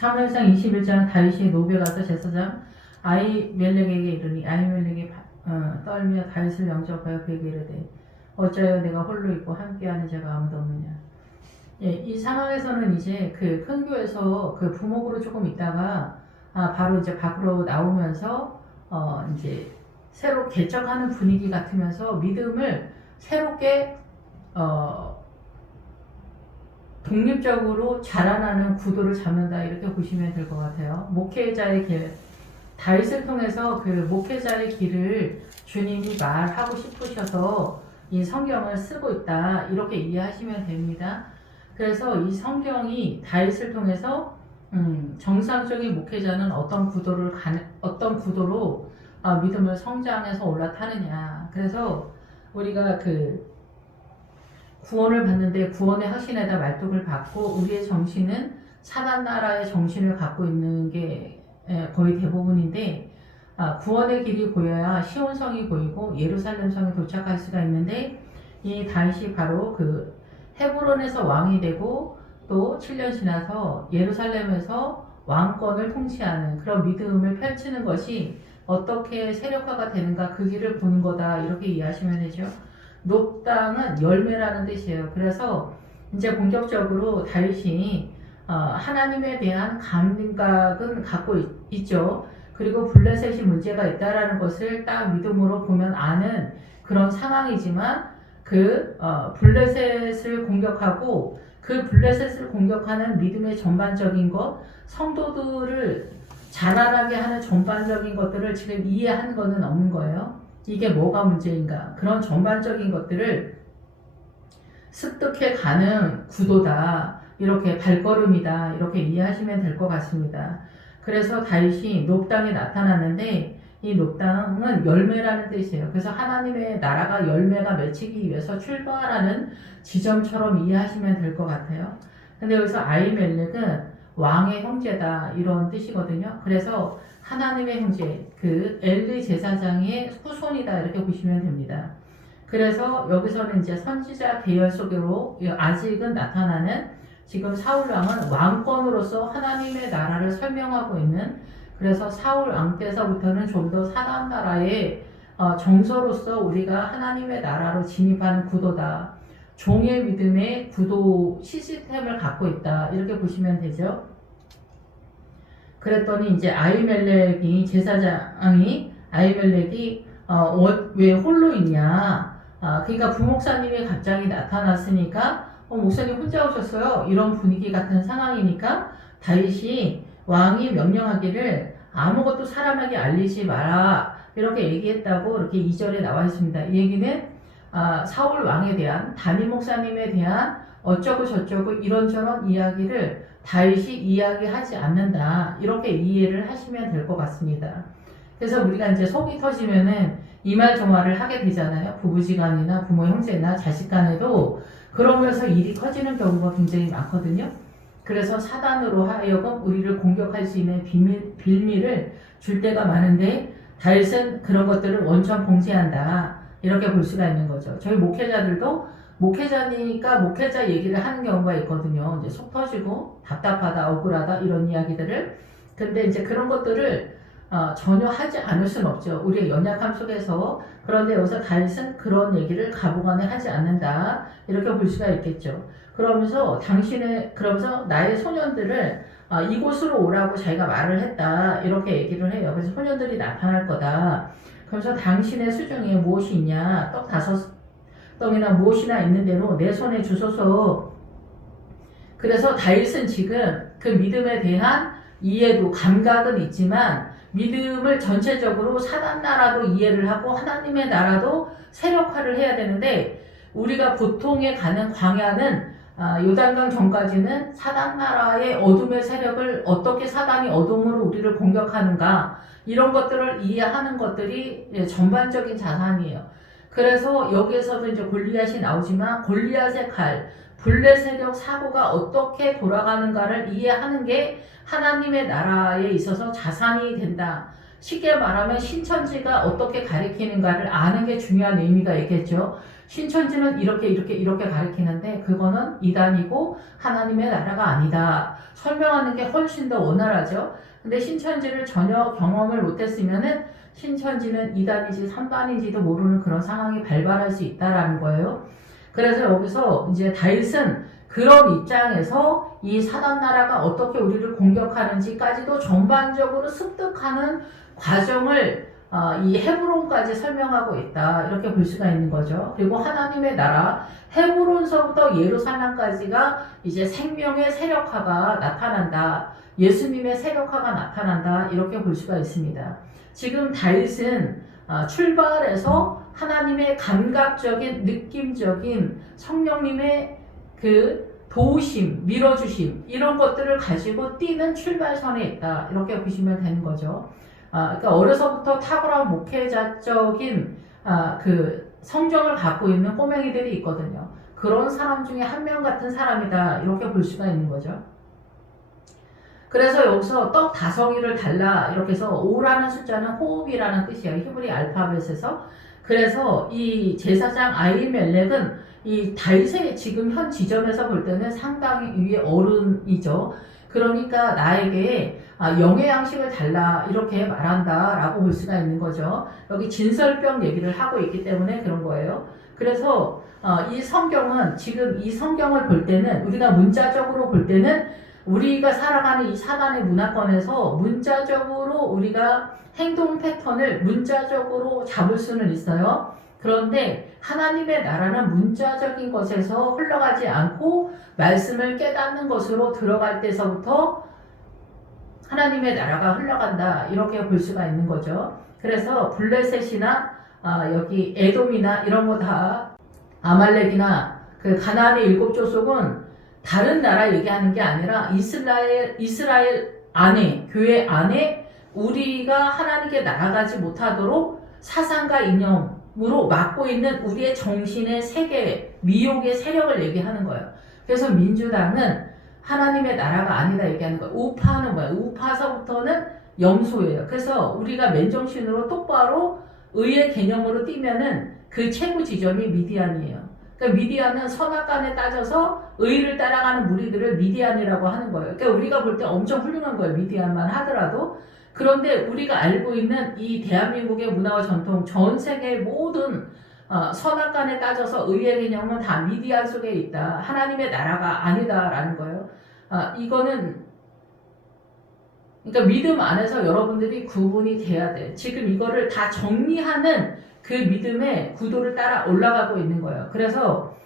사무엘상 21장 다윗이 노베 가서 제사장 아히멜렉에게 이르니 아히멜렉이 떨며 다윗을 영접하여 그에게 이르되 어찌하여 내가 홀로 있고 함께하는 자가 아무도 없느냐. 예, 이 상황에서는 이제 그 큰 교회에서 그 부목으로 조금 있다가 바로 이제 밖으로 나오면서 이제 새로 개척하는 분위기 같으면서 믿음을 새롭게 독립적으로 자라나는 구도를 잡는다 이렇게 보시면 될 것 같아요. 목회자의 길, 다윗을 통해서 그 목회자의 길을 주님이 말하고 싶으셔서 이 성경을 쓰고 있다 이렇게 이해하시면 됩니다. 그래서 이 성경이 다윗을 통해서 정상적인 목회자는 어떤 구도로 믿음을 성장해서 올라타느냐. 그래서 우리가 그 구원을 받는데 구원의 확신에다 말뚝을 받고 우리의 정신은 사단 나라의 정신을 갖고 있는 게 거의 대부분인데 구원의 길이 보여야 시온성이 보이고 예루살렘 성에 도착할 수가 있는데 이 다윗이 바로 그 헤브론에서 왕이 되고 또 7년 지나서 예루살렘에서 왕권을 통치하는 그런 믿음을 펼치는 것이 어떻게 세력화가 되는가 그 길을 보는 거다 이렇게 이해하시면 되죠. 녹당은 열매라는 뜻이에요. 그래서 이제 본격적으로 다윗이 하나님에 대한 감각은 갖고 있죠. 그리고 블레셋이 문제가 있다라는 것을 딱 믿음으로 보면 아는 그런 상황이지만 그 블레셋을 공격하고 그 블레셋을 공격하는 믿음의 전반적인 것, 성도들을 자라나게 하는 전반적인 것들을 지금 이해한 거는 없는 거예요. 이게 뭐가 문제인가? 그런 전반적인 것들을 습득해 가는 구도다. 이렇게 발걸음이다. 이렇게 이해하시면 될 것 같습니다. 그래서 다윗이 녹당에 나타났는데 이 녹당은 열매라는 뜻이에요. 그래서 하나님의 나라가 열매가 맺히기 위해서 출발하는 지점처럼 이해하시면 될 것 같아요. 근데 여기서 아히멜렉은 왕의 형제다 이런 뜻이거든요. 그래서 하나님의 형제, 그 엘리 제사장의 후손이다 이렇게 보시면 됩니다. 그래서 여기서는 이제 선지자 계열 속으로 아직은 나타나는 지금 사울 왕은 왕권으로서 하나님의 나라를 설명하고 있는 그래서 사울 왕 때서부터는 좀 더 사단 나라의 정서로서 우리가 하나님의 나라로 진입하는 구도다. 종의 믿음의 구도 시스템을 갖고 있다. 이렇게 보시면 되죠. 그랬더니 이제 아히멜렉이 제사장이 아히멜렉이 왜 홀로 있냐. 그러니까 부목사님이 갑자기 나타났으니까 목사님 혼자 오셨어요. 이런 분위기 같은 상황이니까 다윗이 왕이 명령하기를 아무것도 사람에게 알리지 마라 이렇게 얘기했다고 이렇게 2절에 나와 있습니다. 이 얘기는 사울 왕에 대한 담임 목사님에 대한 어쩌고 저쩌고 이런저런 이야기를 다윗이 이야기하지 않는다 이렇게 이해를 하시면 될 것 같습니다. 그래서 우리가 이제 속이 터지면은 이 말 저 말을 하게 되잖아요. 부부지간이나 부모 형제나 자식 간에도 그러면서 일이 커지는 경우가 굉장히 많거든요. 그래서 사단으로 하여금 우리를 공격할 수 있는 빌미를 줄 때가 많은데 다윗은 그런 것들을 원천 봉쇄한다 이렇게 볼 수가 있는 거죠. 저희 목회자들도 목회자니까 목회자 얘기를 하는 경우가 있거든요. 이제 속 터지고 답답하다 억울하다 이런 이야기들을 근데 이제 그런 것들을 전혀 하지 않을 수는 없죠. 우리의 연약함 속에서. 그런데 여기서 다윗은 그런 얘기를 가부간에 하지 않는다 이렇게 볼 수가 있겠죠. 그러면서 나의 소년들을 이곳으로 오라고 자기가 말을 했다 이렇게 얘기를 해요. 그래서 소년들이 나타날 거다. 그래서 당신의 수중에 무엇이 있냐 떡 5덩이나 무엇이나 있는 대로 내 손에 주소서. 그래서 다윗은 지금 그 믿음에 대한 이해도 감각은 있지만 믿음을 전체적으로 사단 나라도 이해를 하고 하나님의 나라도 세력화를 해야 되는데 우리가 보통에 가는 광야는 요단강 전까지는 사단 나라의 어둠의 세력을 어떻게 사단이 어둠으로 우리를 공격하는가 이런 것들을 이해하는 것들이 전반적인 자산이에요. 그래서 여기에서도 이제 골리앗이 나오지만 골리앗의 칼, 블레셋적 사고가 어떻게 돌아가는가를 이해하는 게 하나님의 나라에 있어서 자산이 된다. 쉽게 말하면 신천지가 어떻게 가리키는가를 아는 게 중요한 의미가 있겠죠. 신천지는 이렇게 가리키는데 그거는 이단이고 하나님의 나라가 아니다. 설명하는 게 훨씬 더 원활하죠. 근데 신천지를 전혀 경험을 못했으면은 신천지는 이단인지 삼단인지도 모르는 그런 상황이 발발할 수 있다라는 거예요. 그래서 여기서 이제 다윗은 그런 입장에서 이 사단 나라가 어떻게 우리를 공격하는지까지도 전반적으로 습득하는 과정을 이 헤브론까지 설명하고 있다. 이렇게 볼 수가 있는 거죠. 그리고 하나님의 나라, 헤브론서부터 예루살렘까지가 이제 생명의 세력화가 나타난다. 예수님의 세력화가 나타난다. 이렇게 볼 수가 있습니다. 지금 다윗은 출발해서 하나님의 감각적인, 느낌적인 성령님의 그 도우심, 밀어주심 이런 것들을 가지고 뛰는 출발선에 있다. 이렇게 보시면 되는 거죠. 그러니까 어려서부터 탁월한 목회자적인 그 성정을 갖고 있는 꼬맹이들이 있거든요. 그런 사람 중에 한 명 같은 사람이다. 이렇게 볼 수가 있는 거죠. 그래서 여기서 떡 5개를 달라 이렇게 해서 5라는 숫자는 호흡이라는 뜻이에요. 히브리 알파벳에서. 그래서 이 제사장 아히멜렉은 이 다윗의 지금 현 지점에서 볼 때는 상당히 위에 어른이죠. 그러니까 나에게 영의 양식을 달라 이렇게 말한다 라고 볼 수가 있는 거죠. 여기 진설병 얘기를 하고 있기 때문에 그런 거예요. 그래서 이 성경은 지금 이 성경을 볼 때는 우리가 문자적으로 볼 때는 우리가 살아가는 이 사단의 문화권에서 문자적으로 우리가 행동 패턴을 문자적으로 잡을 수는 있어요. 그런데 하나님의 나라는 문자적인 것에서 흘러가지 않고 말씀을 깨닫는 것으로 들어갈 때서부터 하나님의 나라가 흘러간다. 이렇게 볼 수가 있는 거죠. 그래서 블레셋이나 여기 에돔이나 이런 거 다 아말렉이나 그 가나안의 7족속은 다른 나라 얘기하는 게 아니라 이스라엘 안에, 교회 안에 우리가 하나님께 나아가지 못하도록 사상과 이념으로 막고 있는 우리의 정신의 세계, 미혹의 세력을 얘기하는 거예요. 그래서 민주당은 하나님의 나라가 아니다 얘기하는 거예요. 우파는 뭐예요? 우파서부터는 염소예요. 그래서 우리가 맨정신으로 똑바로 의의 개념으로 뛰면은 그 최고 지점이 미디안이에요. 그러니까 미디안은 선악간에 따져서 의를 따라가는 무리들을 미디안이라고 하는 거예요. 그러니까 우리가 볼 때 엄청 훌륭한 거예요. 미디안만 하더라도. 그런데 우리가 알고 있는 이 대한민국의 문화와 전통, 전 세계의 모든 선악간에 따져서 의의 개념은 다 미디안 속에 있다. 하나님의 나라가 아니다라는 거예요. 이거는 그러니까 믿음 안에서 여러분들이 구분이 돼야 돼. 지금 이거를 다 정리하는 그 믿음의 구도를 따라 올라가고 있는 거예요. 그래서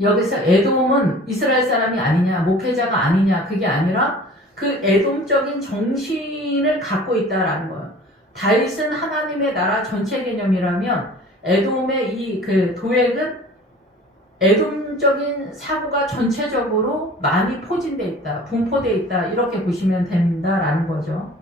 여기서 에돔은 이스라엘 사람이 아니냐, 목회자가 아니냐, 그게 아니라 그 에돔적인 정신을 갖고 있다라는 거예요. 다윗은 하나님의 나라 전체 개념이라면 에돔의 이 그 도액은 에돔적인 사고가 전체적으로 많이 포진돼 있다, 분포돼 있다 이렇게 보시면 된다라는 거죠.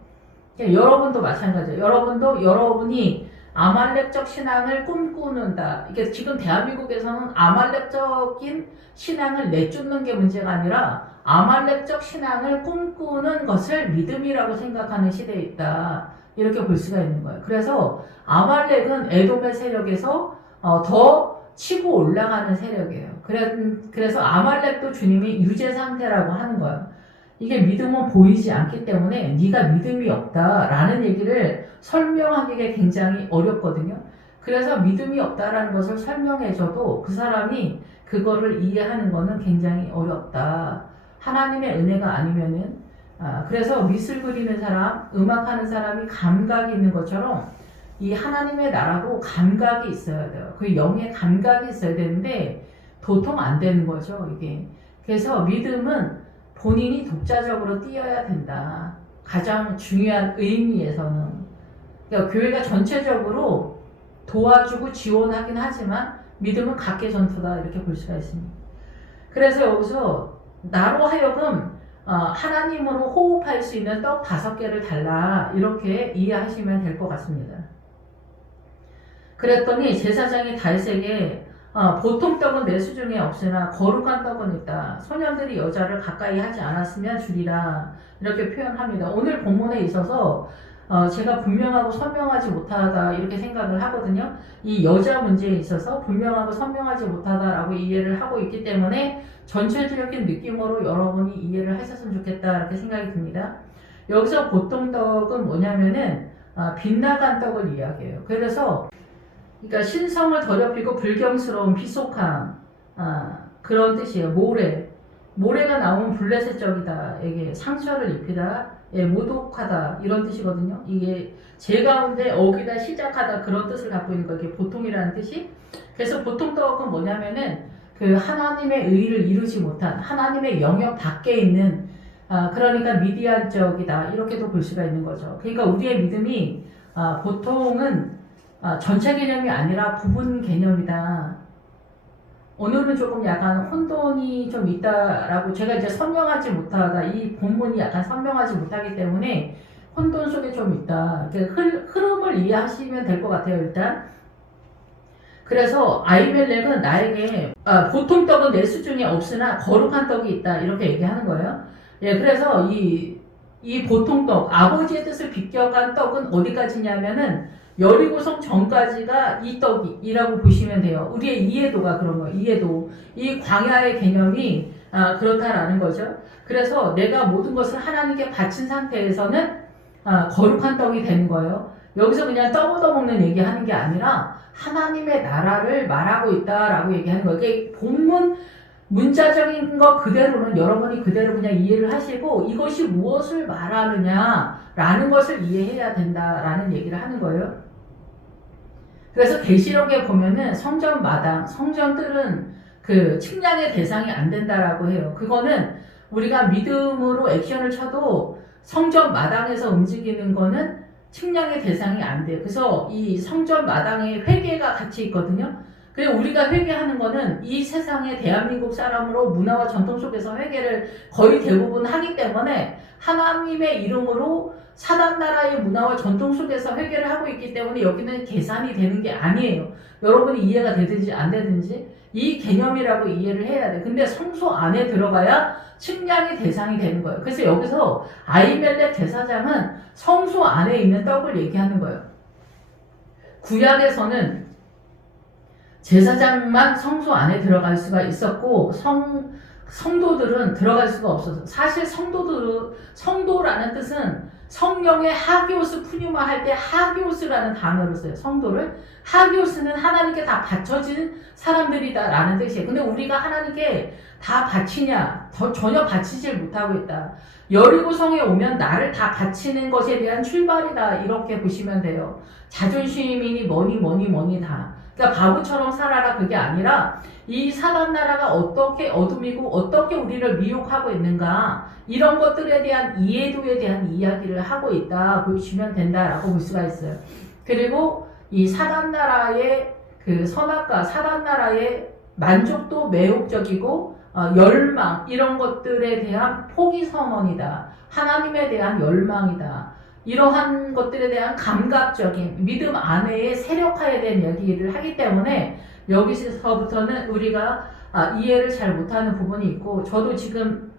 여러분도 마찬가지예요. 여러분도 여러분이 아말렉적 신앙을 꿈꾸는다. 이게 지금 대한민국에서는 아말렉적인 신앙을 내쫓는 게 문제가 아니라 아말렉적 신앙을 꿈꾸는 것을 믿음이라고 생각하는 시대에 있다. 이렇게 볼 수가 있는 거예요. 그래서 아말렉은 에돔의 세력에서 더 치고 올라가는 세력이에요. 그래서 아말렉도 주님이 유죄 상태라고 하는 거예요. 이게 믿음은 보이지 않기 때문에 네가 믿음이 없다라는 얘기를 설명하기가 굉장히 어렵거든요. 그래서 믿음이 없다라는 것을 설명해줘도 그 사람이 그거를 이해하는 거는 굉장히 어렵다. 하나님의 은혜가 아니면은 그래서 미술 그리는 사람, 음악하는 사람이 감각이 있는 것처럼 이 하나님의 나라도 감각이 있어야 돼요. 그 영의 감각이 있어야 되는데 도통 안 되는 거죠, 이게. 그래서 믿음은 본인이 독자적으로 뛰어야 된다. 가장 중요한 의미에서는. 그러니까 교회가 전체적으로 도와주고 지원하긴 하지만 믿음은 각계 전투다 이렇게 볼 수가 있습니다. 그래서 여기서 나로 하여금 하나님으로 호흡할 수 있는 떡 5개를 달라 이렇게 이해하시면 될 것 같습니다. 그랬더니 제사장이 다윗에게 보통 떡은 내 수중에 없으나 거룩한 떡은 있다. 소년들이 여자를 가까이 하지 않았으면 주리라. 이렇게 표현합니다. 오늘 본문에 있어서 제가 분명하고 선명하지 못하다 이렇게 생각을 하거든요. 이 여자 문제에 있어서 분명하고 선명하지 못하다라고 이해를 하고 있기 때문에 전체적인 느낌으로 여러분이 이해를 하셨으면 좋겠다 이렇게 생각이 듭니다. 여기서 보통떡은 뭐냐면은 빗나간 떡을 이야기해요. 그래서 그러니까 신성을 더럽히고 불경스러운 비속함 그런 뜻이에요. 모래가 나오면 블레셋 적이다. 이게 상처를 입히다. 예, 모독하다 이런 뜻이거든요. 이게 제 가운데 어기다 시작하다 그런 뜻을 갖고 있는 거예요. 이게 보통이라는 뜻이. 그래서 보통떡은 뭐냐면은 그 하나님의 의를 이루지 못한 하나님의 영역 밖에 있는 그러니까 미디안적이다 이렇게도 볼 수가 있는 거죠. 그러니까 우리의 믿음이 보통은 전체 개념이 아니라 부분 개념이다. 오늘은 조금 약간 혼돈이 좀 있다라고 제가 이제 선명하지 못하다 이 본문이 약간 선명하지 못하기 때문에 혼돈 속에 좀 있다. 흐름을 이해하시면 될 것 같아요. 일단 그래서 아히멜렉은 나에게 보통 떡은 내 수준이 없으나 거룩한 떡이 있다 이렇게 얘기하는 거예요. 예, 그래서 이 보통 떡 아버지의 뜻을 비껴간 떡은 어디까지냐면은 여리고성 전까지가 이 떡이라고 보시면 돼요. 우리의 이해도가 그런 거예요. 이해도. 이 광야의 개념이 그렇다라는 거죠. 그래서 내가 모든 것을 하나님께 바친 상태에서는 거룩한 떡이 되는 거예요. 여기서 그냥 떡 얻어먹는 얘기하는 게 아니라 하나님의 나라를 말하고 있다라고 얘기하는 거예요. 그러니까 본문 문자적인 거 그대로는 여러분이 그대로 그냥 이해를 하시고 이것이 무엇을 말하느냐라는 것을 이해해야 된다라는 얘기를 하는 거예요. 그래서 계시록에 보면은 성전 마당, 성전들은 그 측량의 대상이 안 된다라고 해요. 그거는 우리가 믿음으로 액션을 쳐도 성전 마당에서 움직이는 거는 측량의 대상이 안 돼요. 그래서 이 성전 마당에 회개가 같이 있거든요. 그리고 우리가 회개하는 거는 이 세상의 대한민국 사람으로 문화와 전통 속에서 회개를 거의 대부분 하기 때문에 하나님의 이름으로 사단 나라의 문화와 전통 속에서 회개를 하고 있기 때문에 여기는 계산이 되는 게 아니에요. 여러분이 이해가 되든지 안 되든지 이 개념이라고 이해를 해야 돼. 근데 성소 안에 들어가야 측량의 대상이 되는 거예요. 그래서 여기서 아히멜렉 제사장은 성소 안에 있는 떡을 얘기하는 거예요. 구약에서는 제사장만 성소 안에 들어갈 수가 있었고 성도들은 들어갈 수가 없었어요. 사실 성도라는 뜻은 성령의 하기오스 푸뉴마 할 때 하기오스라는 단어를 써요. 성도를. 하기오스는 하나님께 다 바쳐진 사람들이다라는 뜻이에요. 근데 우리가 하나님께 다 바치냐? 전혀 바치질 못하고 있다. 여리고성에 오면 나를 다 바치는 것에 대한 출발이다. 이렇게 보시면 돼요. 자존심이니 뭐니 다. 그러니까 바보처럼 살아라 그게 아니라 이 사단 나라가 어떻게 어둠이고 어떻게 우리를 미혹하고 있는가 이런 것들에 대한 이해도에 대한 이야기를 하고 있다 보시면 된다라고 볼 수가 있어요. 그리고 이 사단 나라의 그 선악과 사단 나라의 만족도 매혹적이고 열망 이런 것들에 대한 포기 선언이다. 하나님에 대한 열망이다. 이러한 것들에 대한 감각적인 믿음 안에의 세력화에 대한 얘기를 하기 때문에 여기서부터는 우리가 이해를 잘 못하는 부분이 있고 저도 지금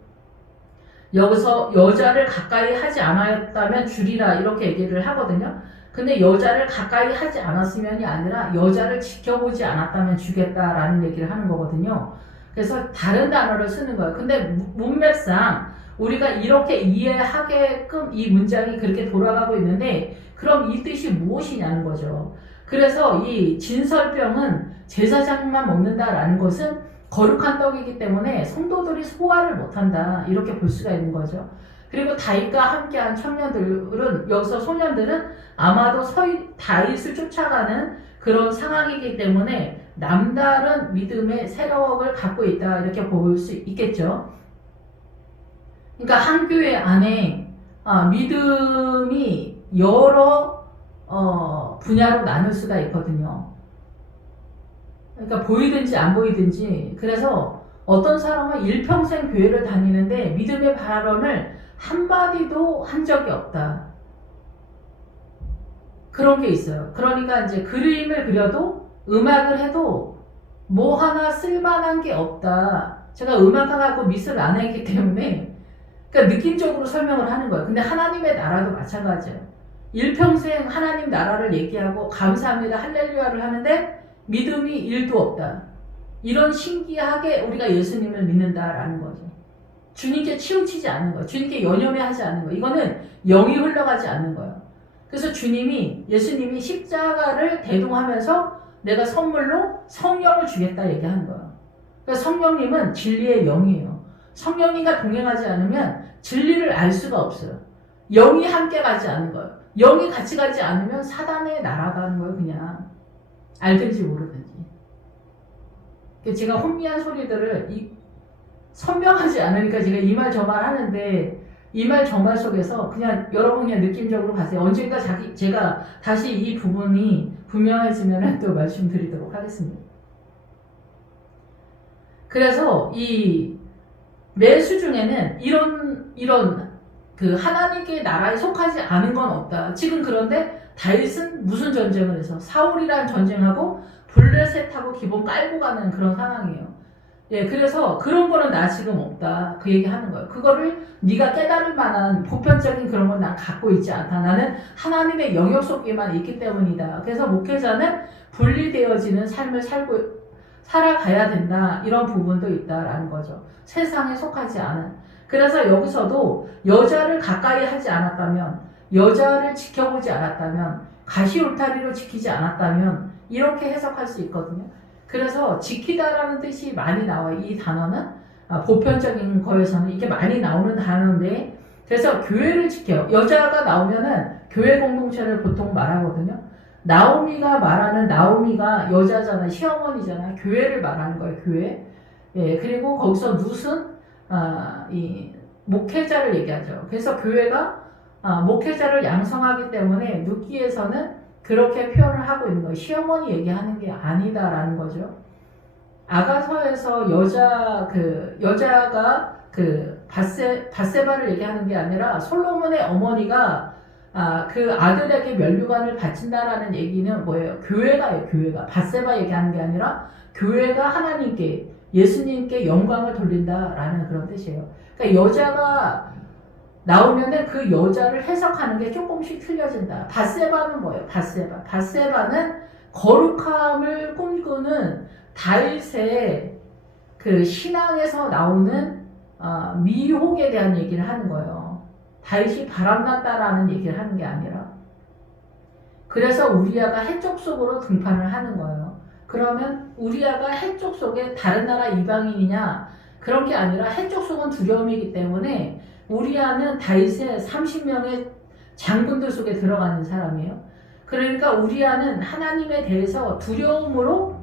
여기서 여자를 가까이 하지 않았다면 줄이라 이렇게 얘기를 하거든요. 근데 여자를 가까이 하지 않았으면이 아니라 여자를 지켜보지 않았다면 주겠다라는 얘기를 하는 거거든요. 그래서 다른 단어를 쓰는 거예요. 근데 문맥상 우리가 이렇게 이해하게끔 이 문장이 그렇게 돌아가고 있는데 그럼 이 뜻이 무엇이냐는 거죠. 그래서 이 진설병은 제사장만 먹는다라는 것은 거룩한 떡이기 때문에 성도들이 소화를 못한다 이렇게 볼 수가 있는 거죠. 그리고 다윗과 함께한 청년들은 여기서 소년들은 아마도 다윗을 쫓아가는 그런 상황이기 때문에 남다른 믿음의 세력을 갖고 있다 이렇게 볼 수 있겠죠. 그러니까 한 교회 안에 믿음이 여러 분야로 나눌 수가 있거든요. 그러니까 보이든지 안 보이든지. 그래서 어떤 사람은 일평생 교회를 다니는데 믿음의 발언을 한마디도 한 적이 없다. 그런 게 있어요. 그러니까 이제 그림을 그려도 음악을 해도 뭐 하나 쓸만한 게 없다. 제가 음악하고 미술 안 했기 때문에 그러니까 느낌적으로 설명을 하는 거예요. 근데 하나님의 나라도 마찬가지예요. 일평생 하나님 나라를 얘기하고 감사합니다 할렐루야를 하는데 믿음이 1도 없다. 이런 신기하게 우리가 예수님을 믿는다라는 거죠. 주님께 치우치지 않는 거예요. 주님께 연연해하지 않는 거예요. 이거는 영이 흘러가지 않는 거예요. 그래서 예수님이 십자가를 대동하면서 내가 선물로 성령을 주겠다 얘기하는 거예요. 그래서 성령님은 진리의 영이에요. 성령님과 동행하지 않으면 진리를 알 수가 없어요. 영이 함께 가지 않는 거예요. 영이 같이 가지 않으면 사단의 나라다는 거예요. 그냥 알든지 모르든지. 제가 혼미한 소리들을 선명하지 않으니까 제가 이 말 저 말 하는데 이 말 저 말 속에서 그냥 여러분 그냥 느낌적으로 가세요. 언젠가 제가 다시 이 부분이 분명해지면 또 말씀드리도록 하겠습니다. 그래서 이 매수 중에는 이런 그 하나님께 나라에 속하지 않은 건 없다. 지금 그런데 다윗은 무슨 전쟁을 해서 사울이란 전쟁하고 블레셋하고 기본 깔고 가는 그런 상황이에요. 예, 그래서 그런 거는 나 지금 없다. 그 얘기 하는 거예요. 그거를 네가 깨달을 만한 보편적인 그런 건 난 갖고 있지 않다. 나는 하나님의 영역 속에만 있기 때문이다. 그래서 목회자는 분리되어지는 삶을 살아가야 된다. 이런 부분도 있다라는 거죠. 세상에 속하지 않은. 그래서 여기서도 여자를 가까이 하지 않았다면, 여자를 지켜보지 않았다면, 가시울타리로 지키지 않았다면 이렇게 해석할 수 있거든요. 그래서 지키다라는 뜻이 많이 나와요. 이 단어는 보편적인 거에서는 이게 많이 나오는 단어인데, 그래서 교회를 지켜요. 여자가 나오면은 교회 공동체를 보통 말하거든요. 나오미가 여자잖아, 시어머니잖아. 교회를 말하는 거예요. 교회. 예, 그리고 거기서 룻은 이 목회자를 얘기하죠. 그래서 교회가 목회자를 양성하기 때문에 룻기에서는 그렇게 표현을 하고 있는 거예요. 시어머니 얘기하는 게 아니다라는 거죠. 아가서에서 여자가 바세바를 얘기하는 게 아니라 솔로몬의 어머니가 그 아들에게 면류관을 바친다라는 얘기는 뭐예요? 교회가요, 교회가. 바세바 얘기하는 게 아니라 교회가 하나님께, 예수님께 영광을 돌린다라는 그런 뜻이에요. 그러니까 여자가 나오면은 그 여자를 해석하는 게 조금씩 틀려진다. 바세바는 뭐예요? 바세바는 거룩함을 꿈꾸는 다윗의 그 신앙에서 나오는 미혹에 대한 얘기를 하는 거예요. 다윗이 바람났다라는 얘기를 하는 게 아니라. 그래서 우리아가 해쪽 속으로 등판을 하는 거예요. 그러면 우리아가 해쪽 속에 다른 나라 이방인이냐? 그런 게 아니라 해쪽 속은 두려움이기 때문에 우리아는 다윗의 30명의 장군들 속에 들어가는 사람이에요. 그러니까 우리아는 하나님에 대해서 두려움으로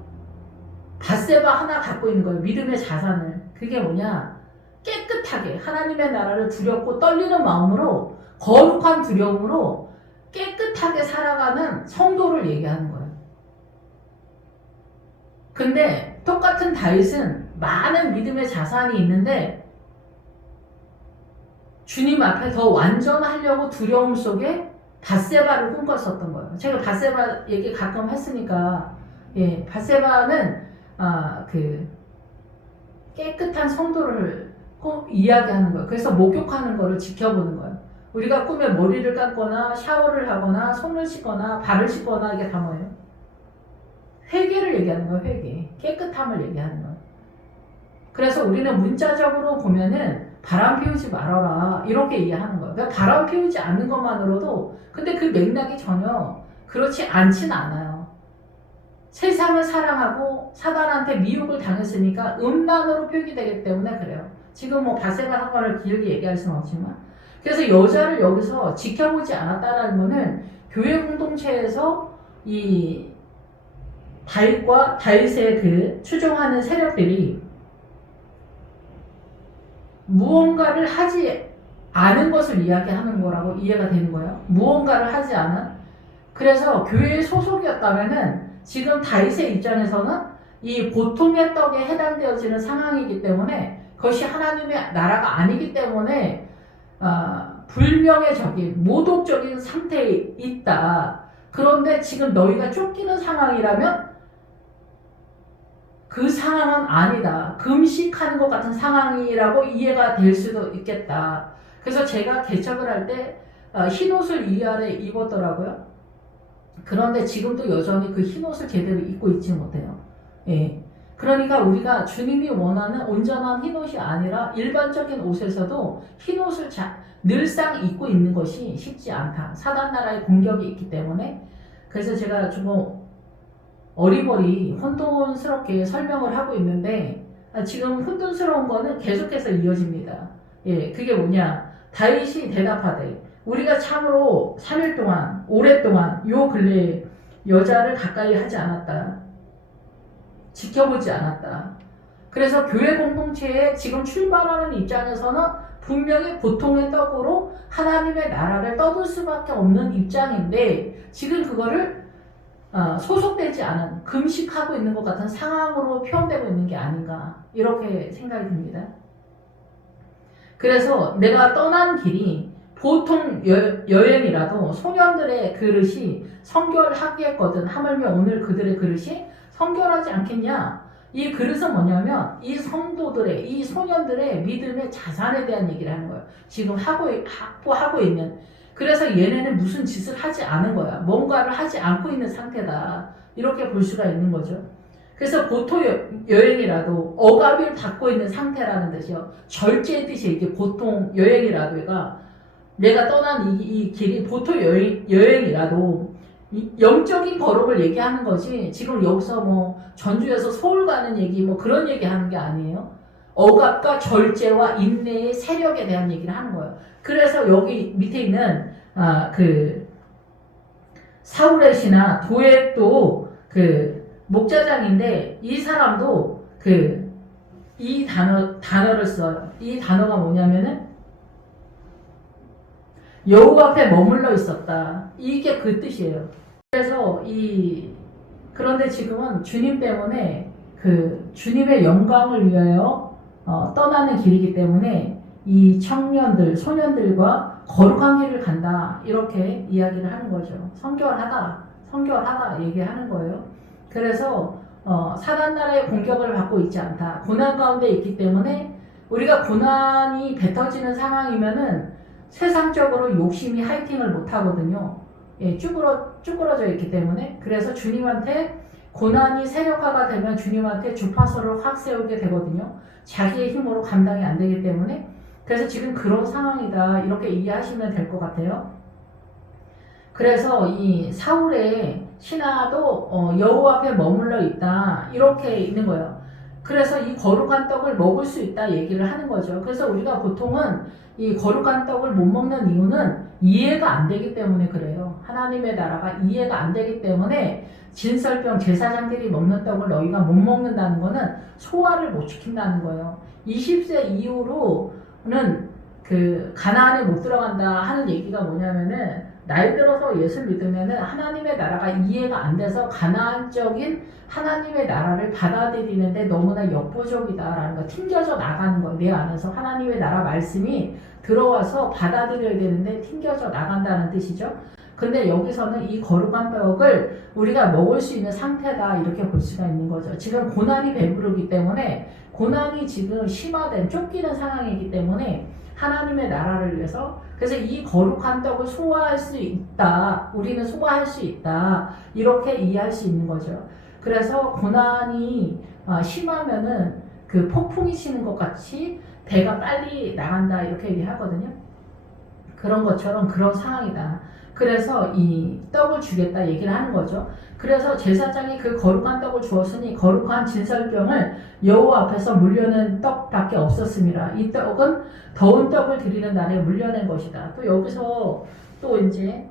바세바 하나 갖고 있는 거예요. 믿음의 자산을. 그게 뭐냐? 깨끗하게 하나님의 나라를 두렵고 떨리는 마음으로, 거룩한 두려움으로 깨끗하게 살아가는 성도를 얘기하는 거예요. 근데 똑같은 다윗은 많은 믿음의 자산이 있는데 주님 앞에 더 완전하려고 두려움 속에 바세바를 꿈꿨었던 거예요. 제가 바세바 얘기 가끔 했으니까, 예, 바세바는 그 깨끗한 성도를 이야기하는 거예요. 그래서 목욕하는 거를 지켜보는 거예요. 우리가 꿈에 머리를 감거나 샤워를 하거나 손을 씻거나 발을 씻거나 이게 다 뭐예요? 회개를 얘기하는 거예요. 회개. 깨끗함을 얘기하는 거예요. 그래서 우리는 문자적으로 보면은 바람 피우지 말아라 이렇게 이해하는 거예요. 그러니까 바람 피우지 않는 것만으로도, 근데 그 맥락이 전혀 그렇지 않진 않아요. 세상을 사랑하고 사단한테 미혹을 당했으니까 음란으로 표기되기 때문에 그래요. 지금 뭐 바세바 사건을 길게 얘기할 수는 없지만, 그래서 여자를 여기서 지켜보지 않았다는 거는 교회 공동체에서 이 다윗의 그 추종하는 세력들이 무언가를 하지 않은 것을 이야기하는 거라고 이해가 되는 거예요. 무언가를 하지 않은. 그래서 교회의 소속이었다면은 지금 다윗의 입장에서는 이 보통의 떡에 해당되어지는 상황이기 때문에 그것이 하나님의 나라가 아니기 때문에 불명예적인 모독적인 상태에 있다. 그런데 지금 너희가 쫓기는 상황이라면 그 상황은 아니다. 금식하는 것 같은 상황이라고 이해가 될 수도 있겠다. 그래서 제가 개척을 할 때 흰 옷을 위아래 입었더라고요. 그런데 지금도 여전히 그 흰 옷을 제대로 입고 있지 못해요. 예. 그러니까 우리가 주님이 원하는 온전한 흰 옷이 아니라 일반적인 옷에서도 흰 옷을 늘상 입고 있는 것이 쉽지 않다. 사단 나라의 공격이 있기 때문에. 그래서 제가 조금 어리버리 혼돈스럽게 설명을 하고 있는데 지금 혼돈스러운 거는 계속해서 이어집니다. 예, 그게 뭐냐? 다윗이 대답하되 우리가 참으로 3일 동안 오랫동안 요 근래에 여자를 가까이 하지 않았다. 지켜보지 않았다. 그래서 교회 공동체에 지금 출발하는 입장에서는 분명히 고통의 떡으로 하나님의 나라를 떠들 수밖에 없는 입장인데 지금 그거를 소속되지 않은 금식하고 있는 것 같은 상황으로 표현되고 있는 게 아닌가 이렇게 생각이 듭니다. 그래서 내가 떠난 길이 보통 여행이라도 소년들의 그릇이 성결하겠거든. 하물며 오늘 그들의 그릇이 성결하지 않겠냐? 이 그릇은 뭐냐면 이 성도들의 이 소년들의 믿음의 자산에 대한 얘기를 하는 거예요. 지금 확보하고 있는. 그래서 얘네는 무슨 짓을 하지 않은 거야. 뭔가를 하지 않고 있는 상태다. 이렇게 볼 수가 있는 거죠. 그래서 보통 여행이라도 억압을 받고 있는 상태라는 뜻이요. 절제의 뜻이 이게 보통 여행이라도가 내가 떠난 이 길이 보통 여행이라도 영적인 걸음을 얘기하는 거지. 지금 여기서 뭐 전주에서 서울 가는 얘기 뭐 그런 얘기 하는 게 아니에요. 억압과 절제와 인내의 세력에 대한 얘기를 하는 거예요. 그래서 여기 밑에 있는 그 사울의 신하 도액도 그 목자장인데 이 사람도 그 이 단어를 써요. 이 단어가 뭐냐면은 여호와 앞에 머물러 있었다. 이게 그 뜻이에요. 그래서 그런데 지금은 주님 때문에 그 주님의 영광을 위하여 떠나는 길이기 때문에 이 청년들, 소년들과 거룩한 길을 간다. 이렇게 이야기를 하는 거죠. 성결하다 얘기하는 거예요. 그래서 사단 나라의 공격을 받고 있지 않다. 고난 가운데 있기 때문에 우리가 고난이 뱉어지는 상황이면은 세상적으로 욕심이 하이팅을 못 하거든요. 예, 쭈그러져 있기 때문에. 그래서 주님한테 고난이 세력화가 되면 주님한테 주파수를 확 세우게 되거든요. 자기의 힘으로 감당이 안 되기 때문에. 그래서 지금 그런 상황이다. 이렇게 이해하시면 될 것 같아요. 그래서 이 사울의 신하도 여호와 앞에 머물러 있다. 이렇게 있는 거예요. 그래서 이 거룩한 떡을 먹을 수 있다 얘기를 하는 거죠. 그래서 우리가 보통은 이 거룩한 떡을 못 먹는 이유는 이해가 안 되기 때문에 그래요. 하나님의 나라가 이해가 안 되기 때문에 진설병 제사장들이 먹는 떡을 너희가 못 먹는다는 거는 소화를 못 시킨다는 거예요. 20세 이후로는 그 가나안에 못 들어간다 하는 얘기가 뭐냐면은 나이 들어서 예수 믿으면은 하나님의 나라가 이해가 안 돼서 가나안적인 하나님의 나라를 받아들이는데 너무나 역부족이다라는 거, 튕겨져 나가는 거예요. 내 안에서 하나님의 나라 말씀이 들어와서 받아들여야 되는데 튕겨져 나간다는 뜻이죠. 근데 여기서는 이 거룩한 떡을 우리가 먹을 수 있는 상태다 이렇게 볼 수가 있는 거죠. 지금 고난이 배부르기 때문에 고난이 지금 심화된 쫓기는 상황이기 때문에 하나님의 나라를 위해서 그래서 이 거룩한 떡을 소화할 수 있다. 우리는 소화할 수 있다. 이렇게 이해할 수 있는 거죠. 그래서 고난이 심하면은 그 폭풍이 치는 것 같이 배가 빨리 나간다 이렇게 얘기하거든요. 그런 것처럼 그런 상황이다. 그래서 이 떡을 주겠다 얘기를 하는 거죠. 그래서 제사장이 그 거룩한 떡을 주었으니 거룩한 진설병을 여호와 앞에서 물려낸 떡밖에 없었습니다. 이 떡은 더운 떡을 드리는 날에 물려낸 것이다. 또 여기서 또 이제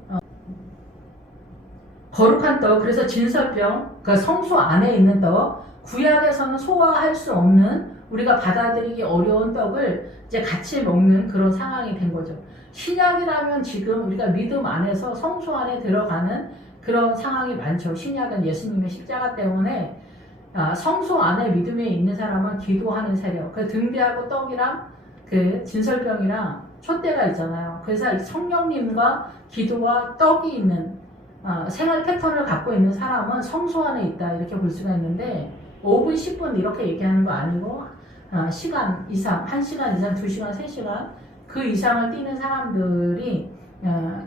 거룩한 떡, 그래서 진설병, 그러니까 성소 안에 있는 떡, 구약에서는 소화할 수 없는 우리가 받아들이기 어려운 떡을 이제 같이 먹는 그런 상황이 된 거죠. 신약이라면 지금 우리가 믿음 안에서 성소 안에 들어가는 그런 상황이 많죠. 신약은 예수님의 십자가 때문에 성소 안에 믿음에 있는 사람은 기도하는 세력, 그 등대하고 떡이랑 그 진설병이랑 촛대가 있잖아요. 그래서 성령님과 기도와 떡이 있는 생활 패턴을 갖고 있는 사람은 성소 안에 있다 이렇게 볼 수가 있는데 5분, 10분 이렇게 얘기하는 거 아니고 시간 이상, 1시간 이상, 2시간, 3시간 그 이상을 뛰는 사람들이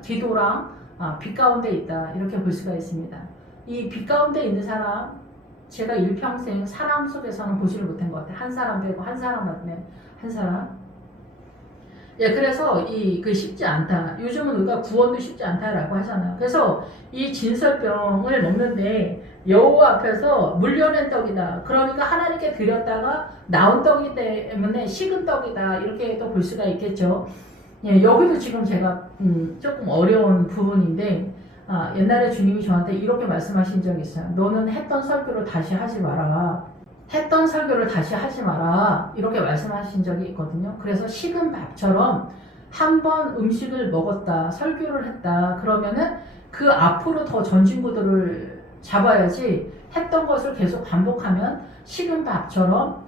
기도랑 빛 가운데 있다 이렇게 볼 수가 있습니다. 이 빛 가운데 있는 사람 제가 일평생 사람 속에서는 보지를 못한 것 같아요. 한 사람 빼고 한 사람 맞네. 한 사람. 예, 그래서 그 쉽지 않다. 요즘은 우리가 구원도 쉽지 않다라고 하잖아요. 그래서 이 진설병을 먹는데 여호와 앞에서 물려낸 떡이다. 그러니까 하나님께 드렸다가 나온 떡이기 때문에 식은 떡이다. 이렇게 또 볼 수가 있겠죠. 예, 여기도 지금 제가 조금 어려운 부분인데 옛날에 주님이 저한테 이렇게 말씀하신 적이 있어요. 너는 했던 설교를 다시 하지 마라. 했던 설교를 다시 하지 마라. 이렇게 말씀하신 적이 있거든요. 그래서 식은 밥처럼 한 번 음식을 먹었다, 설교를 했다. 그러면은 그 앞으로 더 전진구들을 잡아야지 했던 것을 계속 반복하면 식은 밥처럼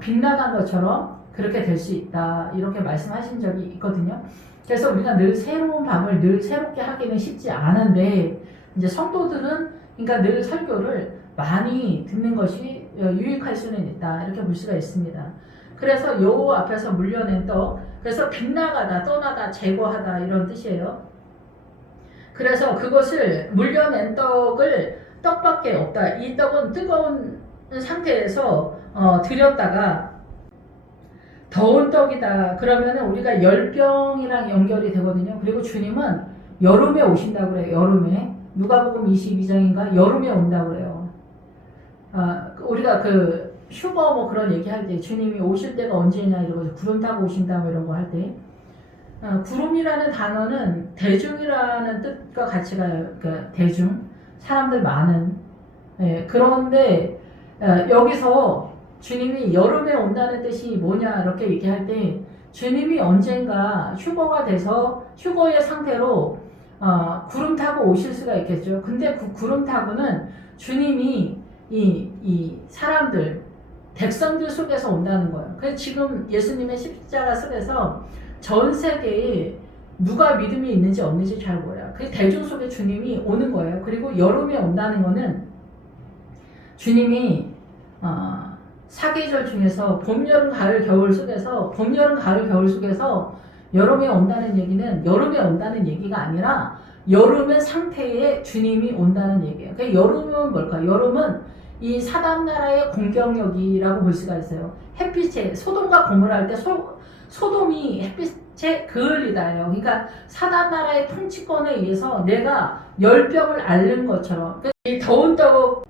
빗나간 것처럼 그렇게 될 수 있다. 이렇게 말씀하신 적이 있거든요. 그래서 우리가 늘 새로운 밤을 늘 새롭게 하기는 쉽지 않은데 이제 성도들은 그러니까 늘 설교를 많이 듣는 것이 유익할 수는 있다. 이렇게 볼 수가 있습니다. 그래서 여호와 앞에서 물려낸 떡, 그래서 빗나가다, 떠나다, 제거하다 이런 뜻이에요. 그래서 그것을 물려낸 떡을 떡밖에 없다. 이 떡은 뜨거운 상태에서 드렸다가 더운 떡이다. 그러면 우리가 열병이랑 연결이 되거든요. 그리고 주님은 여름에 오신다고 그래요. 여름에. 누가복음 22장인가 여름에 온다고 그래요. 우리가 그 휴거 뭐 그런 얘기할 때 주님이 오실 때가 언제냐 이러고 구름 타고 오신다 뭐 이런 거 할 때 구름이라는 단어는 대중이라는 뜻과 같이 가요. 그러니까 대중, 사람들 많은. 예, 그런데 여기서 주님이 여름에 온다는 뜻이 뭐냐 이렇게 얘기할 때 주님이 언젠가 휴거가 돼서 휴거의 상태로 구름 타고 오실 수가 있겠죠. 근데 그 구름 타고는 주님이 이 사람들 백성들 속에서 온다는 거예요. 그래서 지금 예수님의 십자가 속에서 전 세계에 누가 믿음이 있는지 없는지 잘 몰라요. 그 대중 속에 주님이 오는 거예요. 그리고 여름에 온다는 거는 주님이 사계절 중에서 봄, 여름, 가을, 겨울 속에서 봄, 여름, 가을, 겨울 속에서 여름에 온다는 얘기는 여름에 온다는 얘기가 아니라 여름의 상태에 주님이 온다는 얘기예요. 그러니까 여름은 뭘까? 여름은 이 사단 나라의 공격력이라고 볼 수가 있어요. 햇빛에 소돔과 고모라 할 때 소돔이 햇빛에 그을리다예요. 그러니까 사단 나라의 통치권에 의해서 내가 열병을 앓는 것처럼 이 더운 떡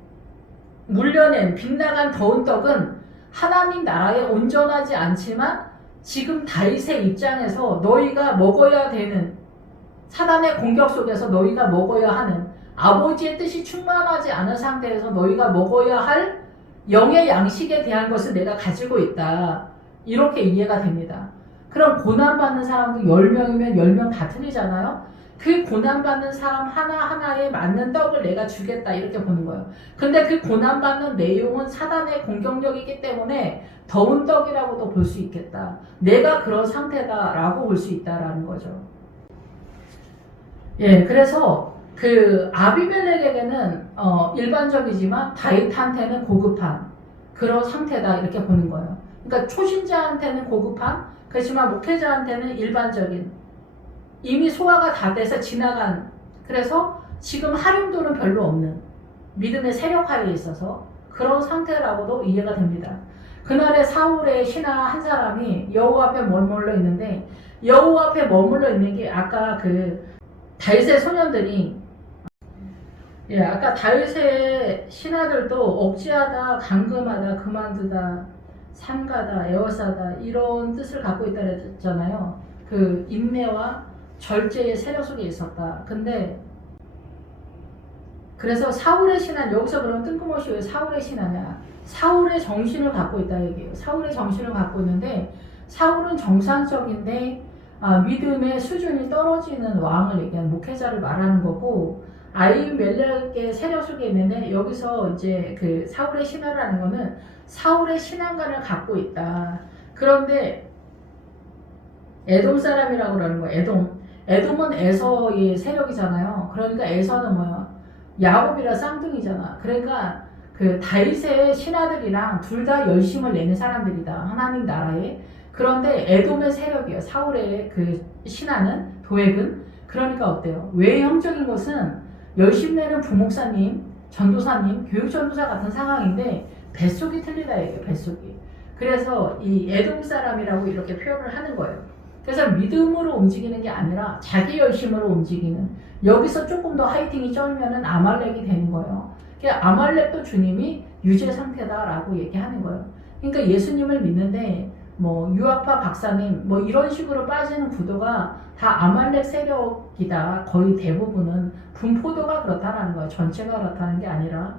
물려낸 빗나간 더운 떡은 하나님 나라에 온전하지 않지만 지금 다윗의 입장에서 너희가 먹어야 되는 사단의 공격 속에서 너희가 먹어야 하는 아버지의 뜻이 충만하지 않은 상태에서 너희가 먹어야 할 영의 양식에 대한 것을 내가 가지고 있다. 이렇게 이해가 됩니다. 그럼 고난받는 사람도 10명이면 10명 다 틀리잖아요. 그 고난받는 사람 하나하나에 맞는 떡을 내가 주겠다 이렇게 보는 거예요. 근데 그 고난받는 내용은 사단의 공격력이기 때문에 더운 떡이라고도 볼 수 있겠다. 내가 그런 상태다라고 볼 수 있다라는 거죠. 예, 그래서 그 아비멜렉에게는 일반적이지만 다윗한테는 고급한 그런 상태다 이렇게 보는 거예요. 그러니까 초신자한테는 고급한, 그렇지만 목회자한테는 일반적인, 이미 소화가 다 돼서 지나간, 그래서 지금 활용도는 별로 없는 믿음의 세력화에 있어서 그런 상태라고도 이해가 됩니다. 그날의 사울의 신하 한 사람이 여호와 앞에 머물러 있는데 여호와 앞에 머물러 있는 게 아까 그 다윗의 소년들이 아까 다윗의 신하들도 억지하다, 강금하다, 그만두다, 삼가다, 에워싸다 이런 뜻을 갖고 있다 그랬잖아요. 그 인내와 절제의 세력 속에 있었다. 근데 그래서 사울의 신하, 여기서 그럼 뜬금없이 왜 사울의 신하냐? 사울의 정신을 갖고 있다 얘기예요. 사울의 정신을 갖고 있는데 사울은 정상적인데 믿음의 수준이 떨어지는 왕을 얘기하는 목회자를 말하는 거고, 아히멜렉의 세력 속에 있는데 여기서 이제 그 사울의 신하라는 거는 사울의 신앙관을 갖고 있다. 그런데 에돔 사람이라고 그러는 거예요. 에돔은 에서의 세력이잖아요. 그러니까 에서는 뭐야? 야곱이라 쌍둥이잖아. 그러니까 그 다윗의 신하들이랑 둘 다 열심을 내는 사람들이다. 하나님 나라에. 그런데 에돔의 세력이에요. 사울의 그 신하는, 도액은. 그러니까 어때요? 외형적인 것은 열심내는 부목사님, 전도사님, 교육전도사 같은 상황인데 뱃속이 틀리다 얘기예요. 뱃속이. 그래서 이 에돔 사람이라고 이렇게 표현을 하는 거예요. 그래서 믿음으로 움직이는 게 아니라 자기 열심으로 움직이는, 여기서 조금 더 하이팅이 쩔면은 아말렉이 되는 거예요. 그러니까 아말렉도 주님이 유죄 상태다라고 얘기하는 거예요. 그러니까 예수님을 믿는데 뭐 유아파 박사님 뭐 이런 식으로 빠지는 구도가 다 아말렉 세력이다. 거의 대부분은 분포도가 그렇다는 거예요. 전체가 그렇다는 게 아니라.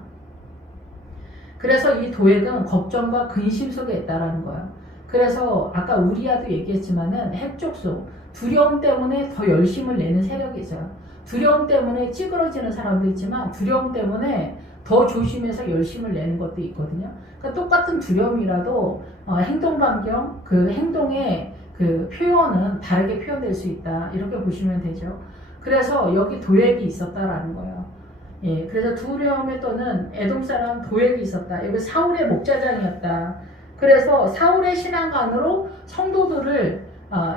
그래서 이 도액은 걱정과 근심 속에 있다라는 거예요. 그래서 아까 우리야도 얘기했지만은 핵족소, 두려움 때문에 더 열심을 내는 세력이 있어요. 두려움 때문에 찌그러지는 사람도 있지만 두려움 때문에 더 조심해서 열심을 내는 것도 있거든요. 그러니까 똑같은 두려움이라도 행동 반경, 그 행동의 그 표현은 다르게 표현될 수 있다. 이렇게 보시면 되죠. 그래서 여기 도액이 있었다라는 거예요. 예, 그래서 두려움에 또는 에돔 사람 도액이 있었다. 여기 사울의 목자장이었다. 그래서 사울의 신앙관으로 성도들을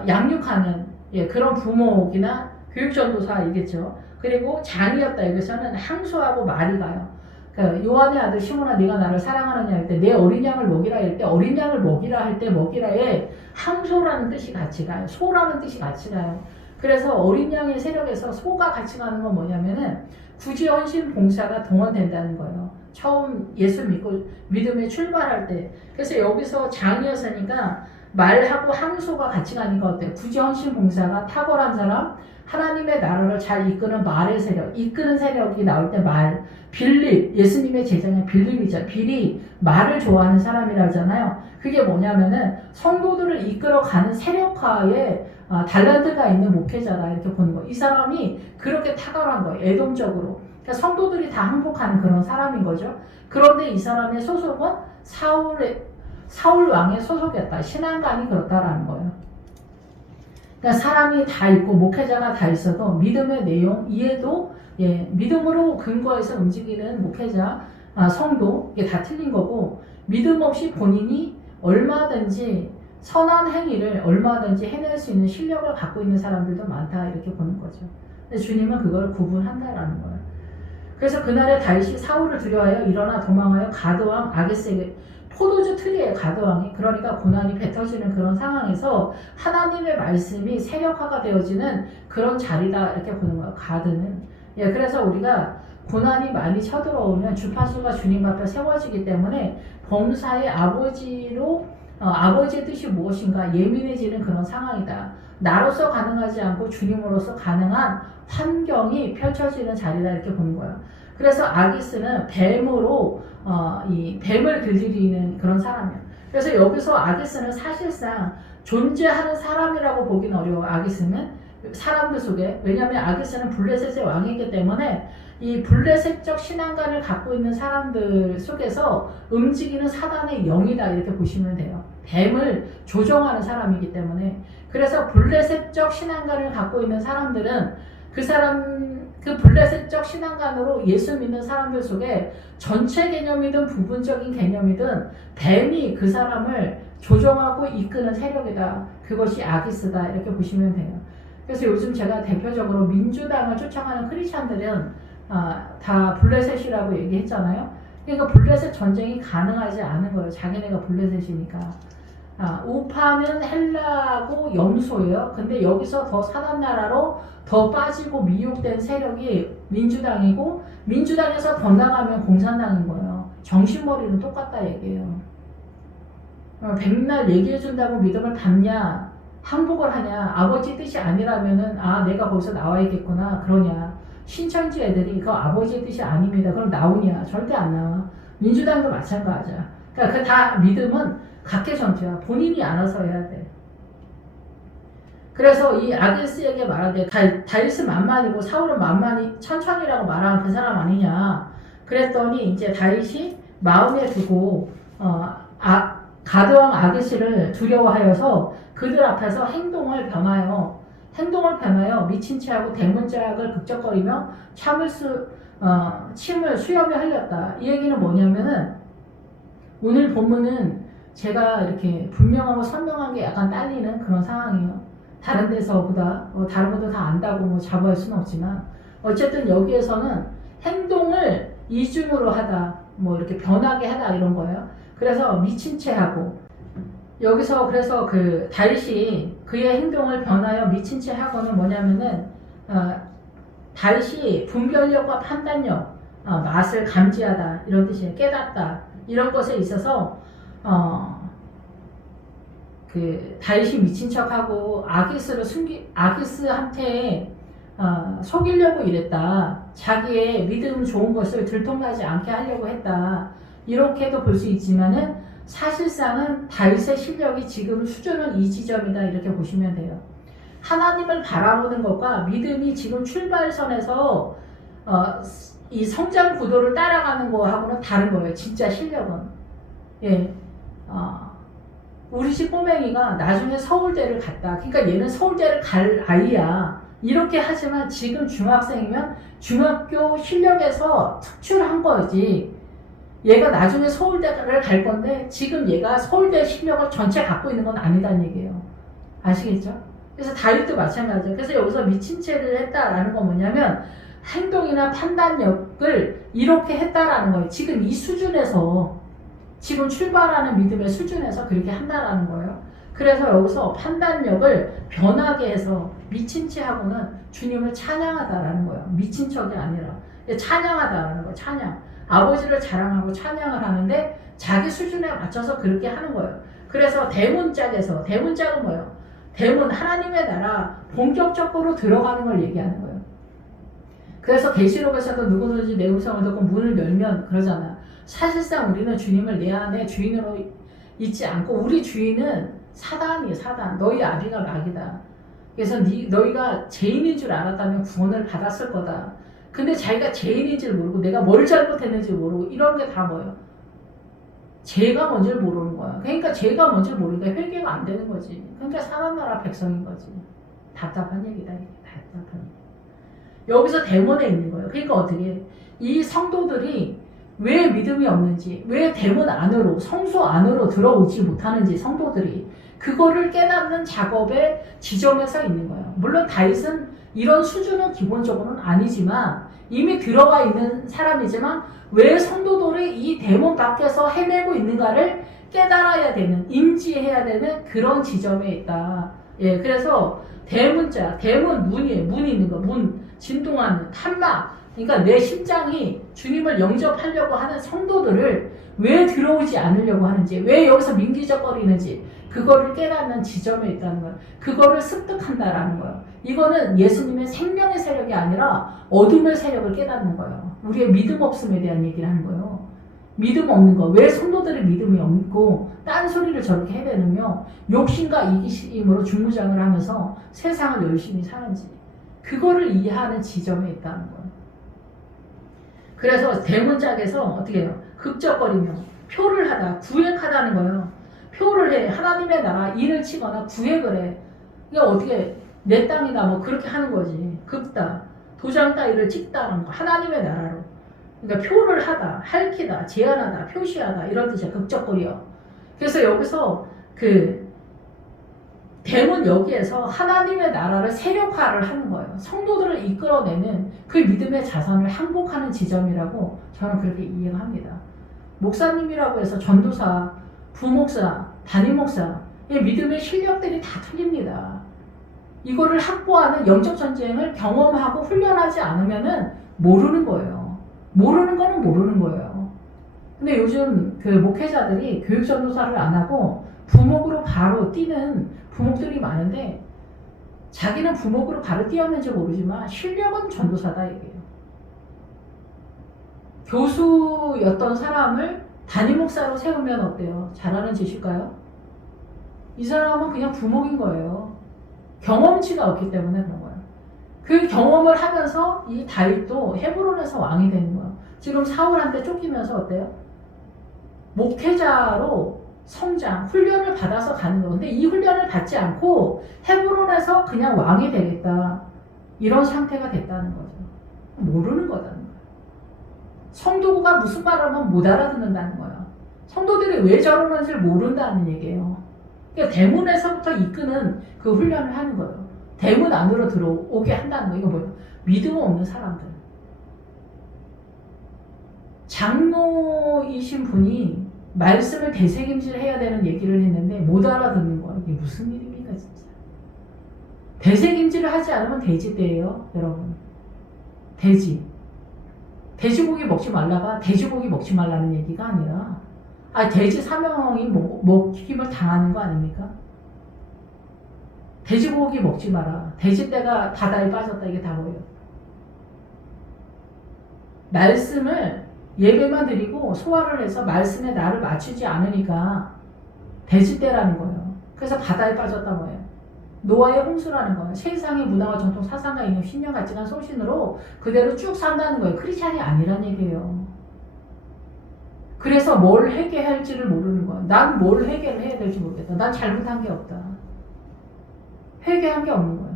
양육하는 그런 부목이나 교육전도사이겠죠. 그리고 장이었다. 여기서는 항소하고 말이 가요. 그러니까 요한의 아들 시몬아 네가 나를 사랑하느냐 할 때 내 어린 양을 먹이라 할 때 어린 양을 먹이라 할 때 먹이라에 항소라는 뜻이 같이 가요. 소라는 뜻이 같이 가요. 그래서 어린 양의 세력에서 소가 같이 가는 건 뭐냐면은 구제 헌신 봉사가 동원된다는 거예요. 처음 예수 믿음에 출발할 때. 그래서 여기서 장이었으니까 말하고 항소가 같이 가니까 어때요? 구제 헌신 봉사가 탁월한 사람, 하나님의 나라를 잘 이끄는 말의 세력, 이끄는 세력이 나올 때 말, 빌립, 예수님의 제자는 빌립이죠. 빌이 말을 좋아하는 사람이라잖아요. 그게 뭐냐면은 성도들을 이끌어가는 세력화에 달란트가 있는 목회자다 이렇게 보는 거예요. 이 사람이 그렇게 탁월한 거예요. 애동적으로. 그러니까 성도들이 다 항복하는 그런 사람인 거죠. 그런데 이 사람의 소속은 사울 왕의 소속이었다. 신앙관이 그렇다라는 거예요. 그러니까 사람이 다 있고 목회자가 다 있어도 믿음의 내용, 이해도 믿음으로 근거해서 움직이는 목회자, 성도 이게 다 틀린 거고 믿음 없이 본인이 얼마든지 선한 행위를 얼마든지 해낼 수 있는 실력을 갖고 있는 사람들도 많다 이렇게 보는 거죠. 근데 주님은 그걸 구분한다라는 거예요. 그래서 그날에 다윗이 사울을 두려워하여 일어나 도망하여 가드왕 아게스에게 포도주 특이에요. 가드왕이. 그러니까 고난이 뱉어지는 그런 상황에서 하나님의 말씀이 세력화가 되어지는 그런 자리다 이렇게 보는 거예요. 가드는. 그래서 우리가 고난이 많이 쳐들어오면 주파수가 주님 앞에 세워지기 때문에 범사의 아버지로 아버지의 뜻이 무엇인가 예민해지는 그런 상황이다. 나로서 가능하지 않고 주님으로서 가능한 환경이 펼쳐지는 자리다 이렇게 보는 거예요. 그래서 아기스는 뱀으로 이 뱀을 길들이는 그런 사람이에요. 그래서 여기서 아기스는 사실상 존재하는 사람이라고 보기는 어려워요. 아기스는 사람들 속에. 왜냐하면 아기스는 블레셋의 왕이기 때문에 이 블레셋적 신앙관을 갖고 있는 사람들 속에서 움직이는 사단의 영이다 이렇게 보시면 돼요. 뱀을 조종하는 사람이기 때문에. 그래서 블레셋적 신앙관을 갖고 있는 사람들은 그 블레셋적 신앙관으로 예수 믿는 사람들 속에 전체 개념이든 부분적인 개념이든 뱀이 그 사람을 조종하고 이끄는 세력이다. 그것이 아기스다 이렇게 보시면 돼요. 그래서 요즘 제가 대표적으로 민주당을 쫓아가는 크리스찬들은 다 블레셋이라고 얘기했잖아요. 그러니까 블레셋 전쟁이 가능하지 않은 거예요. 자기네가 블레셋이니까. 우파는 헬라고 염소예요. 근데 여기서 더 사단나라로 더 빠지고 미혹된 세력이 민주당이고 민주당에서 더 나가면 공산당인 거예요. 정신머리는 똑같다 얘기예요. 백날 얘기해준다고 믿음을 받냐 항복을 하냐 아버지 뜻이 아니라면은 내가 거기서 나와야겠구나 그러냐 신천지 애들이 그거 아버지의 뜻이 아닙니다. 그럼 나오냐 절대 안 나와. 민주당도 마찬가지야. 그러니까 그 다 믿음은 각계 전투야. 본인이 알아서 해야 돼. 그래서 이 아기스에게 말하되 다윗은 만만이고 사울은 만만히 천천히라고 말하는 그 사람 아니냐. 그랬더니 이제 다윗이 마음에 두고 가드왕 아기스를 두려워하여서 그들 앞에서 행동을 변하여 미친 체하고 대문짝을 극적거리며 침을 수염에 흘렸다. 이 얘기는 뭐냐면은 오늘 본문은 제가 이렇게 분명하고 선명한 게 약간 딸리는 그런 상황이에요. 다른 데서보다 다른 것도 다 안다고 뭐 자부할 수는 없지만 어쨌든 여기에서는 행동을 이중으로 하다, 뭐 이렇게 변하게 하다 이런 거예요. 그래서 미친 채 하고 여기서 그래서 그 다윗이 그의 행동을 변하여 미친 채 하고는 뭐냐면은 다윗이 분별력과 판단력, 맛을 감지하다 이런 뜻이에요. 깨닫다 이런 것에 있어서 그 다윗이 미친 척하고 아기스한테 속이려고 이랬다. 자기의 믿음 좋은 것을 들통나지 않게 하려고 했다. 이렇게도 볼 수 있지만은 사실상은 다윗의 실력이 지금 수준은 이 지점이다 이렇게 보시면 돼요. 하나님을 바라보는 것과 믿음이 지금 출발선에서 이 성장 구도를 따라가는 거하고는 다른 거예요. 진짜 실력은. 예. 우리 집 꼬맹이가 나중에 서울대를 갔다. 그러니까 얘는 서울대를 갈 아이야. 이렇게 하지만 지금 중학생이면 중학교 실력에서 특출한 거지. 얘가 나중에 서울대를 갈 건데 지금 얘가 서울대 실력을 전체 갖고 있는 건 아니다는 얘기예요. 아시겠죠? 그래서 다윗도 마찬가지예요. 그래서 여기서 미친 채를 했다라는 건 뭐냐면 행동이나 판단력을 이렇게 했다라는 거예요. 지금 이 수준에서 지금 출발하는 믿음의 수준에서 그렇게 한다라는 거예요. 그래서 여기서 판단력을 변하게 해서 미친 채 하고는 주님을 찬양하다라는 거예요. 미친 척이 아니라 찬양하다라는 거예요. 찬양. 아버지를 자랑하고 찬양을 하는데 자기 수준에 맞춰서 그렇게 하는 거예요. 그래서 대문짝에서 대문짝은 뭐예요? 대문 하나님의 나라 본격적으로 들어가는 걸 얘기하는 거예요. 그래서 계시록에서도 누구든지 내 음성을 듣고 문을 열면 그러잖아. 사실상 우리는 주님을 내 안에 주인으로 있지 않고 우리 주인은 사단이에요. 사단. 너희 아비가 마귀다. 그래서 너희가 죄인인 줄 알았다면 구원을 받았을 거다. 근데 자기가 죄인인 줄 모르고 내가 뭘 잘못했는지 모르고 이런 게 다 뭐예요? 죄가 뭔지를 모르는 거야. 그러니까 죄가 뭔지를 모르니까 회개가 안 되는 거지. 그러니까 사단 나라 백성인 거지. 답답한 얘기다. 이게 답답한 얘기. 여기서 대문에 있는 거예요. 그러니까 어떻게 이 성도들이 왜 믿음이 없는지, 왜 대문 안으로, 성소 안으로 들어오지 못하는지 성도들이 그거를 깨닫는 작업의 지점에서 있는 거예요. 물론 다윗은 이런 수준은 기본적으로는 아니지만 이미 들어가 있는 사람이지만 왜 성도들이 이 대문 밖에서 헤매고 있는가를 깨달아야 되는, 인지해야 되는 그런 지점에 있다. 예, 그래서 대문자, 대문 문이에요. 문이 있는 거, 문, 진동하는 탐막. 그러니까 내 심장이 주님을 영접하려고 하는 성도들을 왜 들어오지 않으려고 하는지, 왜 여기서 민기적거리는지 그거를 깨닫는 지점에 있다는 거예요. 그거를 습득한다라는 거예요. 이거는 예수님의 생명의 세력이 아니라 어둠의 세력을 깨닫는 거예요. 우리의 믿음 없음에 대한 얘기를 하는 거예요. 믿음 없는 거. 왜 성도들의 믿음이 없고 딴소리를 저렇게 해대느며 욕심과 이기심으로 중무장을 하면서 세상을 열심히 사는지 그거를 이해하는 지점에 있다는 거예요. 그래서 대문짝에서 어떻게 해요? 극적거리며 표를 하다, 구획하다는 거예요. 표를 해. 하나님의 나라 일을 치거나 구획을 해. 이게 어떻게 내 땅이다 뭐 그렇게 하는 거지. 긋다, 도장 따위를 찍다라는 거. 하나님의 나라로. 그러니까 표를 하다, 할퀴다, 제안하다, 표시하다 이런 뜻이야. 극적거려. 그래서 여기서 그 대문 여기에서 하나님의 나라를 세력화를 하는 거예요. 성도들을 이끌어내는 그 믿음의 자산을 항복하는 지점이라고 저는 그렇게 이해가 합니다. 목사님이라고 해서 전도사, 부목사, 담임목사 이 믿음의 실력들이 다 틀립니다. 이거를 확보하는 영적 전쟁을 경험하고 훈련하지 않으면은 모르는 거예요. 모르는 거는 모르는 거예요. 근데 요즘 그 목회자들이 교육 전도사를 안 하고 부목으로 바로 뛰는 부목들이 많은데 자기는 부목으로 바로 뛰었는지 모르지만 실력은 전도사다 이게요. 교수였던 사람을 담임목사로 세우면 어때요? 잘하는 짓일까요? 이 사람은 그냥 부목인 거예요. 경험치가 없기 때문에 그런 거예요. 그 경험을 하면서 이 다윗도 헤브론에서 왕이 되는 거예요. 지금 사울한테 쫓기면서 어때요? 목회자로 성장, 훈련을 받아서 가는 거예요. 근데 이 훈련을 받지 않고 헤브론에서 그냥 왕이 되겠다. 이런 상태가 됐다는 거죠. 모르는 거다는 거예요. 성도가 무슨 말을 하면 못 알아듣는다는 거예요. 성도들이 왜 저러는지 모른다는 얘기예요. 그러니까 대문에서부터 이끄는 그 훈련을 하는 거예요. 대문 안으로 들어오게 한다는 거예요. 이거 뭐예요? 믿음 없는 사람들. 장로이신 분이 말씀을 되새김질해야 되는 얘기를 했는데 못 알아듣는 거예요. 이게 무슨 일입니까 진짜. 되새김질을 하지 않으면 돼지떼예요 여러분. 돼지고기 먹지 말라가 돼지고기 먹지 말라는 얘기가 아니라 돼지 사명이 먹힘을 당하는 거 아닙니까? 돼지고기 먹지 마라. 돼지떼가 바다에 빠졌다. 이게 다 뭐예요? 말씀을 예배만 드리고 소화를 해서 말씀에 나를 맞추지 않으니까 돼지떼라는 거예요. 그래서 바다에 빠졌다 뭐예요? 노아의 홍수라는 거예요. 세상의 문화와 전통 사상과 이념 신념 가치관 소신으로 그대로 쭉 산다는 거예요. 크리스찬이 아니란 얘기예요. 그래서 뭘 회개할지를 모르는 거예요. 난 뭘 회개를 해야 될지 모르겠다. 난 잘못한 게 없다. 회개한 게 없는 거예요.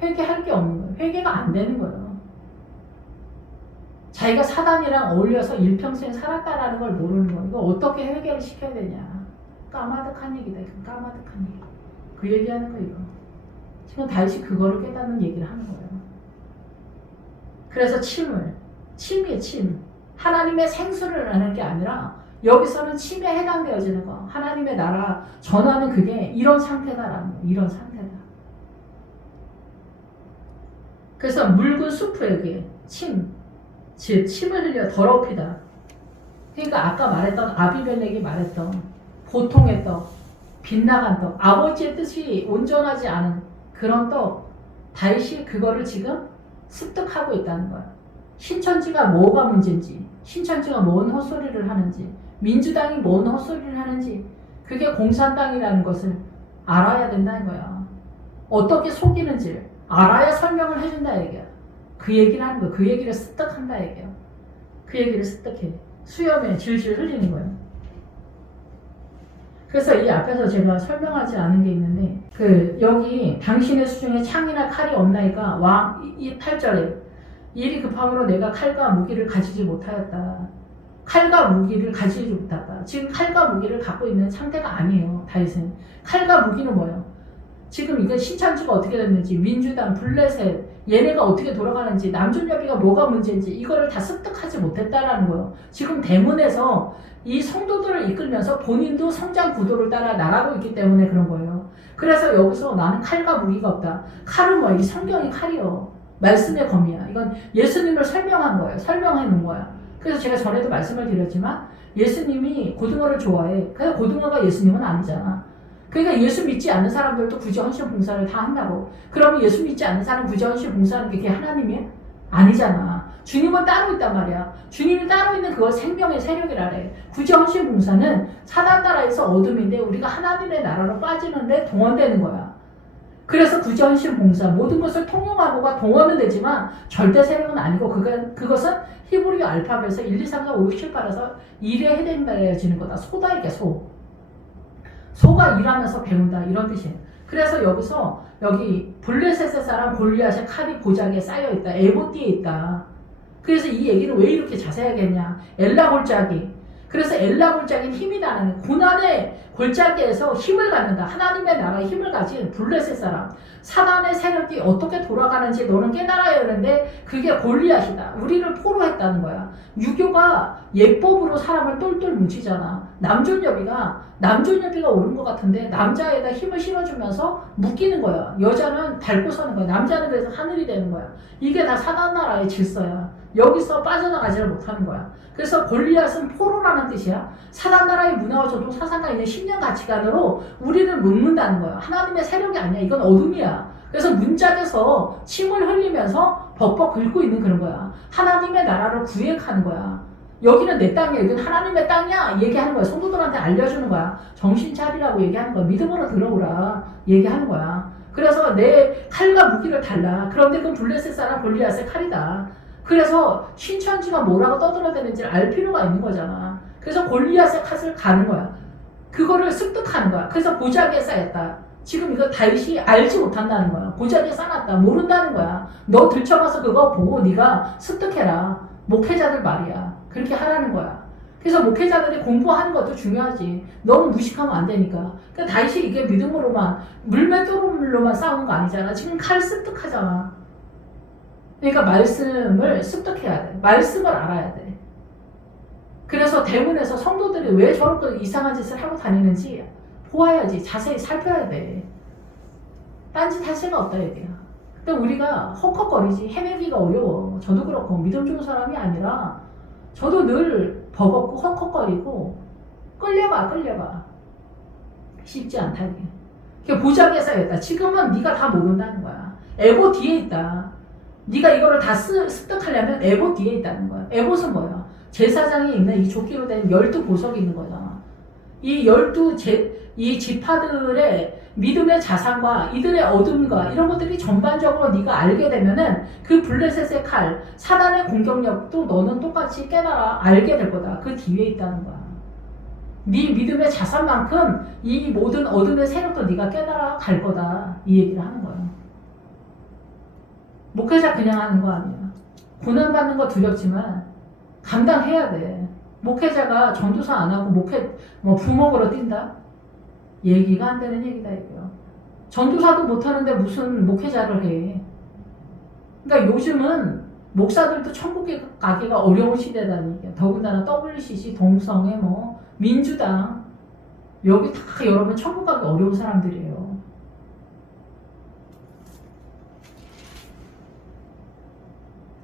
회개할 게 없는 거예요. 회개가 안 되는 거예요. 자기가 사단이랑 어울려서 일평생 살았다라는 걸 모르는 거예요. 이거 어떻게 회개를 시켜야 되냐. 까마득한 얘기다. 까마득한 얘기. 그 얘기하는 거 이거. 지금 다시 그거를 깨닫는 얘기를 하는 거예요. 그래서 침이에요. 침. 하나님의 생수를 하는 게 아니라 여기서는 침에 해당되어지는 거. 하나님의 나라 전하는 그게 이런 상태다라는 거예요. 이런 상태다. 그래서 묽은 숲에게 즉 침을 흘려 더럽히다. 그러니까 아까 말했던 아비멜렉이 말했던 보통의 떡, 빗나간 떡, 아버지의 뜻이 온전하지 않은 그런 떡, 다윗이 그거를 지금 습득하고 있다는 거야. 신천지가 뭐가 문제인지, 신천지가 뭔 헛소리를 하는지, 민주당이 뭔 헛소리를 하는지, 그게 공산당이라는 것을 알아야 된다는 거야. 어떻게 속이는지를 알아야 설명을 해준다 얘기야. 그 얘기를 하는 거야. 그 얘기를 습득한다 얘기야. 그 얘기를 습득해. 수염에 질질 흘리는 거예요. 그래서 이 앞에서 제가 설명하지 않은 게 있는데 여기 당신의 수중에 창이나 칼이 없나이까 이 8절에 일이 급함으로 내가 칼과 무기를 가지지 못하였다. 칼과 무기를 가지지 못했다. 지금 칼과 무기를 갖고 있는 상태가 아니에요. 다윗은. 칼과 무기는 뭐예요? 지금 이게 신천지가 어떻게 됐는지, 민주당, 블레셋, 얘네가 어떻게 돌아가는지, 남존여비가 뭐가 문제인지 이거를 다 습득하지 못했다라는 거예요. 지금 대문에서 이 성도들을 이끌면서 본인도 성장 구도를 따라 나가고 있기 때문에 그런 거예요. 그래서 여기서 나는 칼과 무기가 없다. 칼은 뭐야? 이 성경이 칼이요. 말씀의 검이야. 이건 예수님을 설명한 거예요. 설명해 놓은 거야. 그래서 제가 전에도 말씀을 드렸지만 예수님이 고등어를 좋아해. 그래서 고등어가 예수님은 아니잖아. 그러니까 예수 믿지 않는 사람들도 구제 헌신 봉사를 다 한다고. 그러면 예수 믿지 않는 사람 구제 헌신 봉사하는 게 그게 하나님이야? 아니잖아. 주님은 따로 있단 말이야. 주님이 따로 있는 그걸 생명의 세력이라래. 구제 헌신 봉사는 사단 나라에서 어둠인데 우리가 하나님의 나라로 빠지는데 동원되는 거야. 그래서 구제 헌신 봉사 모든 것을 통용하고가 동원은 되지만 절대 세력은 아니고 그것은 히브리 알파벳에서 1, 2, 3, 4, 5, 6, 7, 8에서 일에 해당되어지는 거다. 소다 이게 소. 소가 일하면서 배운다 이런 뜻이에요. 그래서 여기 블레셋의 사람 골리앗의 칼이 고작에 쌓여있다. 에봇띠에 있다. 그래서 이 얘기는 왜 이렇게 자세하게 했냐. 엘라 골짜기. 그래서 엘라 골짜기는 힘이 나는 고난의 골짜기에서 힘을 갖는다. 하나님의 나라에 힘을 가진 블레셋 사람. 사단의 세력이 어떻게 돌아가는지 너는 깨달아야 하는데 그게 골리앗이다. 우리를 포로했다는 거야. 유교가 예법으로 사람을 똘똘 뭉치잖아. 남존여비가 옳은 것 같은데 남자에다 힘을 실어주면서 묶이는 거야. 여자는 밟고 서는 거야. 남자는 그래서 하늘이 되는 거야. 이게 다 사단 나라의 질서야. 여기서 빠져나가지를 못하는 거야. 그래서 골리앗은 포로라는 뜻이야. 사단 나라의 문화와 전통 사상과 있는 신념 가치관으로 우리를 묶는다는 거야. 하나님의 세력이 아니야. 이건 어둠이야. 그래서 문짝에서 침을 흘리면서 벅벅 긁고 있는 그런 거야. 하나님의 나라를 구획하는 거야. 여기는 내 땅이야. 여기는 하나님의 땅이야. 얘기하는 거야. 성도들한테 알려주는 거야. 정신 차리라고 얘기하는 거야. 믿음으로 들어오라. 얘기하는 거야. 그래서 내 칼과 무기를 달라. 그런데 그건 블레셋 사람 골리앗의 칼이다. 그래서 신천지가 뭐라고 떠들어대는지를 알 필요가 있는 거잖아. 그래서 골리앗의 칼을 가는 거야. 그거를 습득하는 거야. 그래서 고작에 쌓였다. 지금 이거 다윗이 알지 못한다는 거야. 고작에 쌓았다. 모른다는 거야. 너 들춰가서 그거 보고 네가 습득해라. 목회자들 말이야. 그렇게 하라는 거야. 그래서 목회자들이 공부하는 것도 중요하지. 너무 무식하면 안 되니까. 그러니까 다윗이 이게 믿음으로만 물맷돌로만 싸우는 거 아니잖아. 지금 칼 습득하잖아. 그러니까 말씀을 습득해야 돼. 말씀을 알아야 돼. 그래서 대문에서 성도들이 왜 저렇게 이상한 짓을 하고 다니는지 보아야지. 자세히 살펴야 돼. 딴짓 할 새가 없다 얘기야. 근데 우리가 헉헉거리지. 헤매기가 어려워. 저도 그렇고 믿음 좋은 사람이 아니라 저도 늘 버겁고 헉헉거리고 끌려가. 쉽지 않다 이게. 그게 보자기에 쌓였다. 지금은 네가 다 모른다는 거야. 에봇 뒤에 있다. 네가 이거를 다 습득하려면 에봇 뒤에 있다는 거야. 에봇은 뭐야? 제사장이 있는 이 조끼로 된 12보석이 있는 거잖아. 이 12 지파들의 믿음의 자산과 이들의 어둠과 이런 것들이 전반적으로 네가 알게 되면은 그 블레셋의 칼, 사단의 공격력도 너는 똑같이 깨달아 알게 될 거다. 그 뒤에 있다는 거야. 네 믿음의 자산만큼 이 모든 어둠의 세력도 네가 깨달아 갈 거다. 이 얘기를 하는 거야. 목회자 그냥 하는 거 아니야. 고난받는 거 두렵지만 감당해야 돼. 목회자가 전도사 안 하고 부목으로 뛴다? 얘기가 안 되는 얘기다 이거요. 전도사도 못하는데 무슨 목회자를 해. 그러니까 요즘은 목사들도 천국에 가기가 어려운 시대다니. 더군다나 WCC, 동성애, 민주당 여기 다 여러분 천국 가기 어려운 사람들이에요.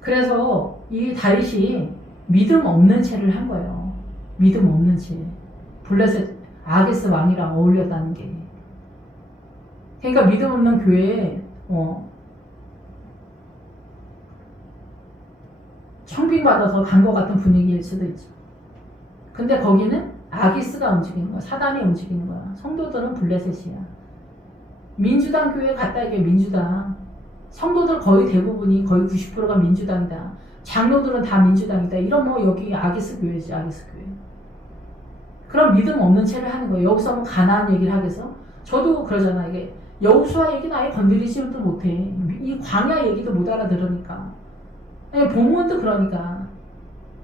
그래서 이 다윗이 믿음 없는 채를 한 거예요. 믿음 없는 채. 블레셋 아게스 왕이랑 어울렸다는 게. 그러니까 믿음 없는 교회에 청빙받아서 간 것 같은 분위기일 수도 있죠. 근데 거기는 아기스가 움직이는 거야. 사단이 움직이는 거야. 성도들은 블레셋이야. 민주당 교회 갔다 이게 민주당. 성도들 거의 대부분이 거의 90%가 민주당이다. 장로들은 다 민주당이다. 이런 여기 아기스 교회지. 아기스 교회. 그럼 믿음 없는 채를 하는 거예요. 여기서 가나안 얘기를 하겠어? 저도 그러잖아. 이게 여호수아 얘기는 아예 건드리지도 못해. 이 광야 얘기도 못 알아들으니까. 본문도 그러니까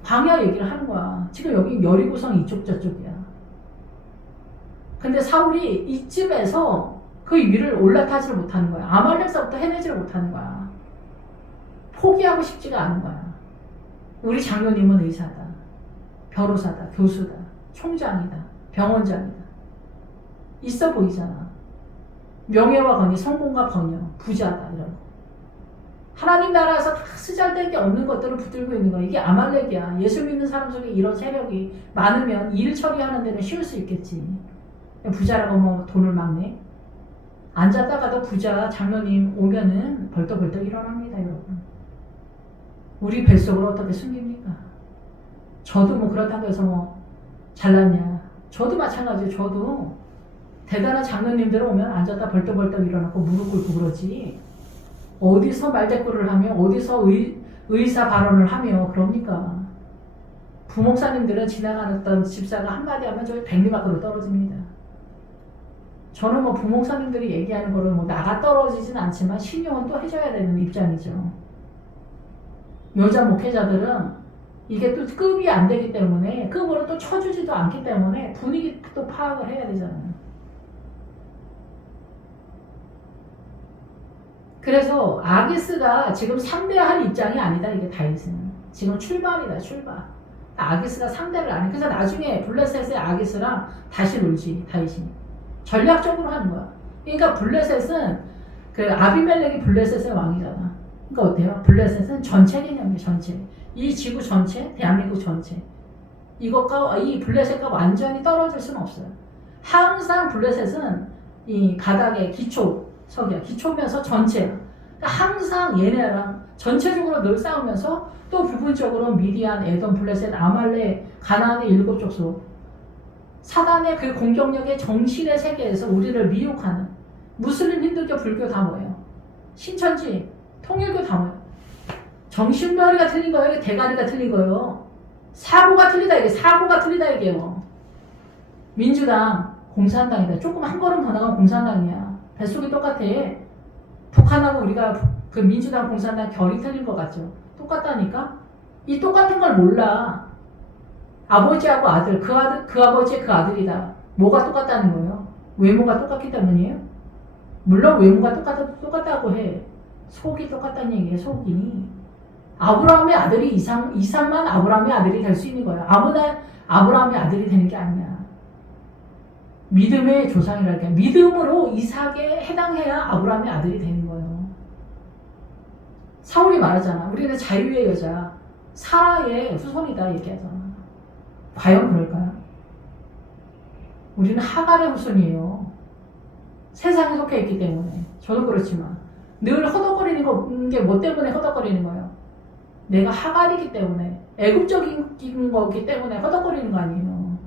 광야 얘기를 하는 거야. 지금 여기 여리고성 이쪽 저쪽이야. 근데 사울이 이쯤에서 그 위를 올라타지를 못하는 거야. 아말렉서부터 해내지를 못하는 거야. 포기하고 싶지가 않은 거야. 우리 장로님은 의사다, 변호사다, 교수다, 총장이다, 병원장이다. 있어 보이잖아. 명예와 권위, 성공과 번영, 부자다 이런 거. 하나님 나라에서 다 쓰잘데기 없는 것들을 붙들고 있는 거야. 이게 아말렉이야. 예수 믿는 사람 속에 이런 세력이 많으면 일 처리하는 데는 쉬울 수 있겠지. 부자라고 돈을 막 내? 앉았다가도 부자 장로님 오면은 벌떡벌떡 일어납니다, 여러분. 우리 뱃속을 어떻게 숨깁니까? 저도 그렇다고 해서 잘났냐? 저도 마찬가지예요. 저도 대단한 장로님들 오면 앉았다 벌떡벌떡 일어나고 무릎 꿇고 그러지. 어디서 말대꾸를 하며 어디서 의사 발언을 하며 그럽니까? 부목사님들은 지나가던 집사가 한마디 하면 저희 100리 밖으로 떨어집니다. 저는 부목사님들이 얘기하는 거를 나가 떨어지진 않지만 신용은 또 해줘야 되는 입장이죠. 여자 목회자들은 이게 또 급이 안 되기 때문에 급으로 또 쳐주지도 않기 때문에 분위기 또 파악을 해야 되잖아요. 그래서 아기스가 지금 상대할 입장이 아니다. 이게 다윗은 지금 출발이다. 출발. 아기스가 상대를 안 해. 그래서 나중에 블레셋의 아기스랑 다시 놀지. 다윗이 전략적으로 하는 거야. 그러니까 블레셋은 그 아비멜렉이 블레셋의 왕이잖아. 그러니까 어때요? 블레셋은 전체 개념이에요. 전체. 이 지구 전체, 대한민국 전체. 이것과 이 블레셋과 완전히 떨어질 수는 없어요. 항상 블레셋은 이 바닥에 기초석이야. 기초면서 전체야. 그러니까 항상 얘네랑 전체적으로 늘 싸우면서 또 부분적으로 미디안, 에돔, 블레셋, 아말렉, 가나안의 7족속. 사단의 그 공격력의 정신의 세계에서 우리를 미혹하는 무슬림, 힌두교, 불교 다 뭐예요? 신천지, 통일교 다 뭐예요? 정신머리가 틀린 거예요? 대가리가 틀린 거예요? 사고가 틀리다 이게 사고가 틀리다 이게요. 민주당, 공산당이다. 조금 한 걸음 더 나가면 공산당이야. 뱃속이 똑같아. 북한하고 우리가 그 민주당, 공산당 결이 틀린 것 같죠? 똑같다니까? 이 똑같은 걸 몰라. 아버지하고 아들, 그 아버지의 그 아들이다. 뭐가 똑같다는 거예요? 외모가 똑같기 때문이에요? 물론 외모가 똑같다고 해. 속이 똑같다는 얘기예요, 속이. 아브라함의 아들이 이삭만 아브라함의 아들이 될 수 있는 거예요. 아무나 아브라함의 아들이 되는 게 아니야. 믿음의 조상이랄까. 믿음으로 이삭에 해당해야 아브라함의 아들이 되는 거예요. 사울이 말하잖아. 우리는 자유의 여자, 사라의 후손이다 얘기하잖아. 과연 그럴까요? 우리는 하갈의 후손이에요. 세상에 속해 있기 때문에. 저도 그렇지만 늘 허덕거리는 게 뭐 때문에 허덕거리는 거예요? 내가 하갈이기 때문에, 애국적인 거기 때문에 허덕거리는 거 아니에요.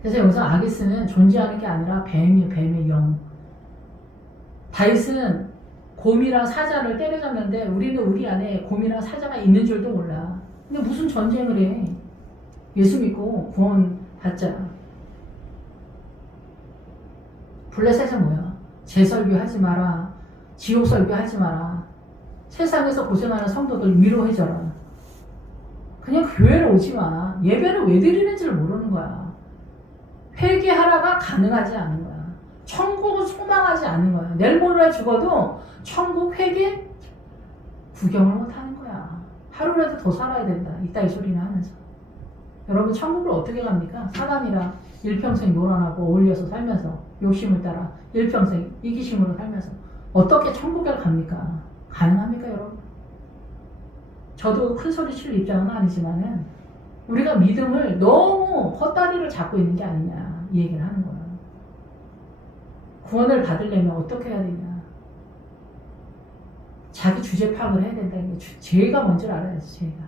그래서 여기서 아기스는 존재하는 게 아니라 뱀이에요. 뱀의 영. 다윗은 곰이랑 사자를 때려잡는데 우리는 우리 안에 곰이랑 사자가 있는 줄도 몰라. 근데 무슨 전쟁을 해? 예수 믿고 구원 받자. 블레셋은 뭐야? 재설교하지 마라. 지옥 설교하지 마라. 세상에서 고생하는 성도들 위로해줘라. 그냥 교회로 오지 마. 예배를 왜 드리는지를 모르는 거야. 회개하라가 가능하지 않은 거야. 천국을 소망하지 않는 거야. 내일 모레 죽어도 천국 회개 구경을 못 하는 거야. 하루라도 더 살아야 된다. 이따위 소리는 하면서. 여러분 천국을 어떻게 갑니까? 사단이랑 일평생 놀아나고 어울려서 살면서 욕심을 따라 일평생 이기심으로 살면서 어떻게 천국에 갑니까? 가능합니까 여러분? 저도 큰 소리 칠 입장은 아니지만은 우리가 믿음을 너무 헛다리를 잡고 있는 게 아니냐 이 얘기를 하는 거예요. 구원을 받으려면 어떻게 해야 되냐. 자기 주제 파악을 해야 된다는 게 죄가 뭔지를 알아야지. 죄가.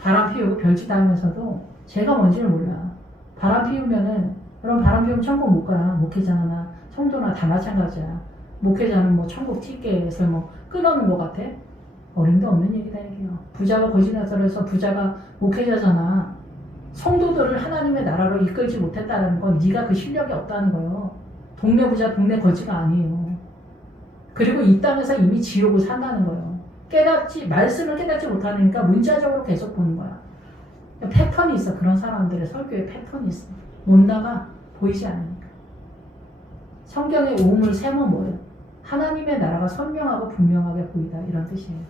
바람 피우고 별짓 하면서도 죄가 뭔지를 몰라. 바람 피우면은 그럼 바람 피우면 천국 못 가라. 목회자나 성도나 다 마찬가지야. 목회자는 뭐 천국 튀게해서 뭐 끊어놓은 것 같아? 어림도 없는 얘기다 얘기요. 부자가 거짓말해서 부자가 목회자잖아. 성도들을 하나님의 나라로 이끌지 못했다는 건 네가 그 실력이 없다는 거예요. 동네 부자 동네 거지가 아니에요. 그리고 이 땅에서 이미 지옥을 산다는 거예요. 말씀을 깨닫지 못하니까 문자적으로 계속 보는 거야. 패턴이 있어. 그런 사람들의 설교에 패턴이 있어. 못 나가 보이지 않으니까. 성경의 우물 셈은 뭐예요? 하나님의 나라가 선명하고 분명하게 보이다 이런 뜻이에요.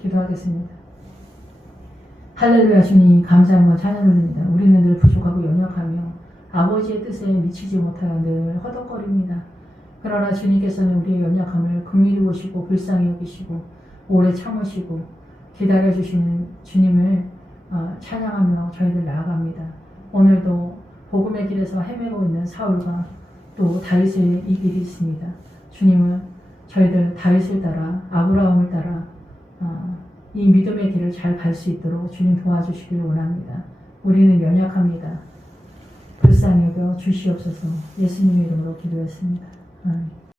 기도하겠습니다. 할렐루야. 주님 감사하며 찬양 올립니다. 우리는 늘 부족하고 연약하며 아버지의 뜻에 미치지 못하여 늘 허덕거립니다. 그러나 주님께서는 우리의 연약함을 긍휼히 보시고 불쌍히 여기시고 오래 참으시고 기다려주시는 주님을 찬양하며 저희들 나아갑니다. 오늘도 복음의 길에서 헤매고 있는 사울과 또 다윗의 이 길이 있습니다. 주님은 저희들 다윗을 따라 아브라함을 따라 이 믿음의 길을 잘 갈 수 있도록 주님 도와주시길 원합니다. 우리는 연약합니다. 불쌍히 여겨 주시옵소서. 예수님의 이름으로 기도했습니다. 아멘.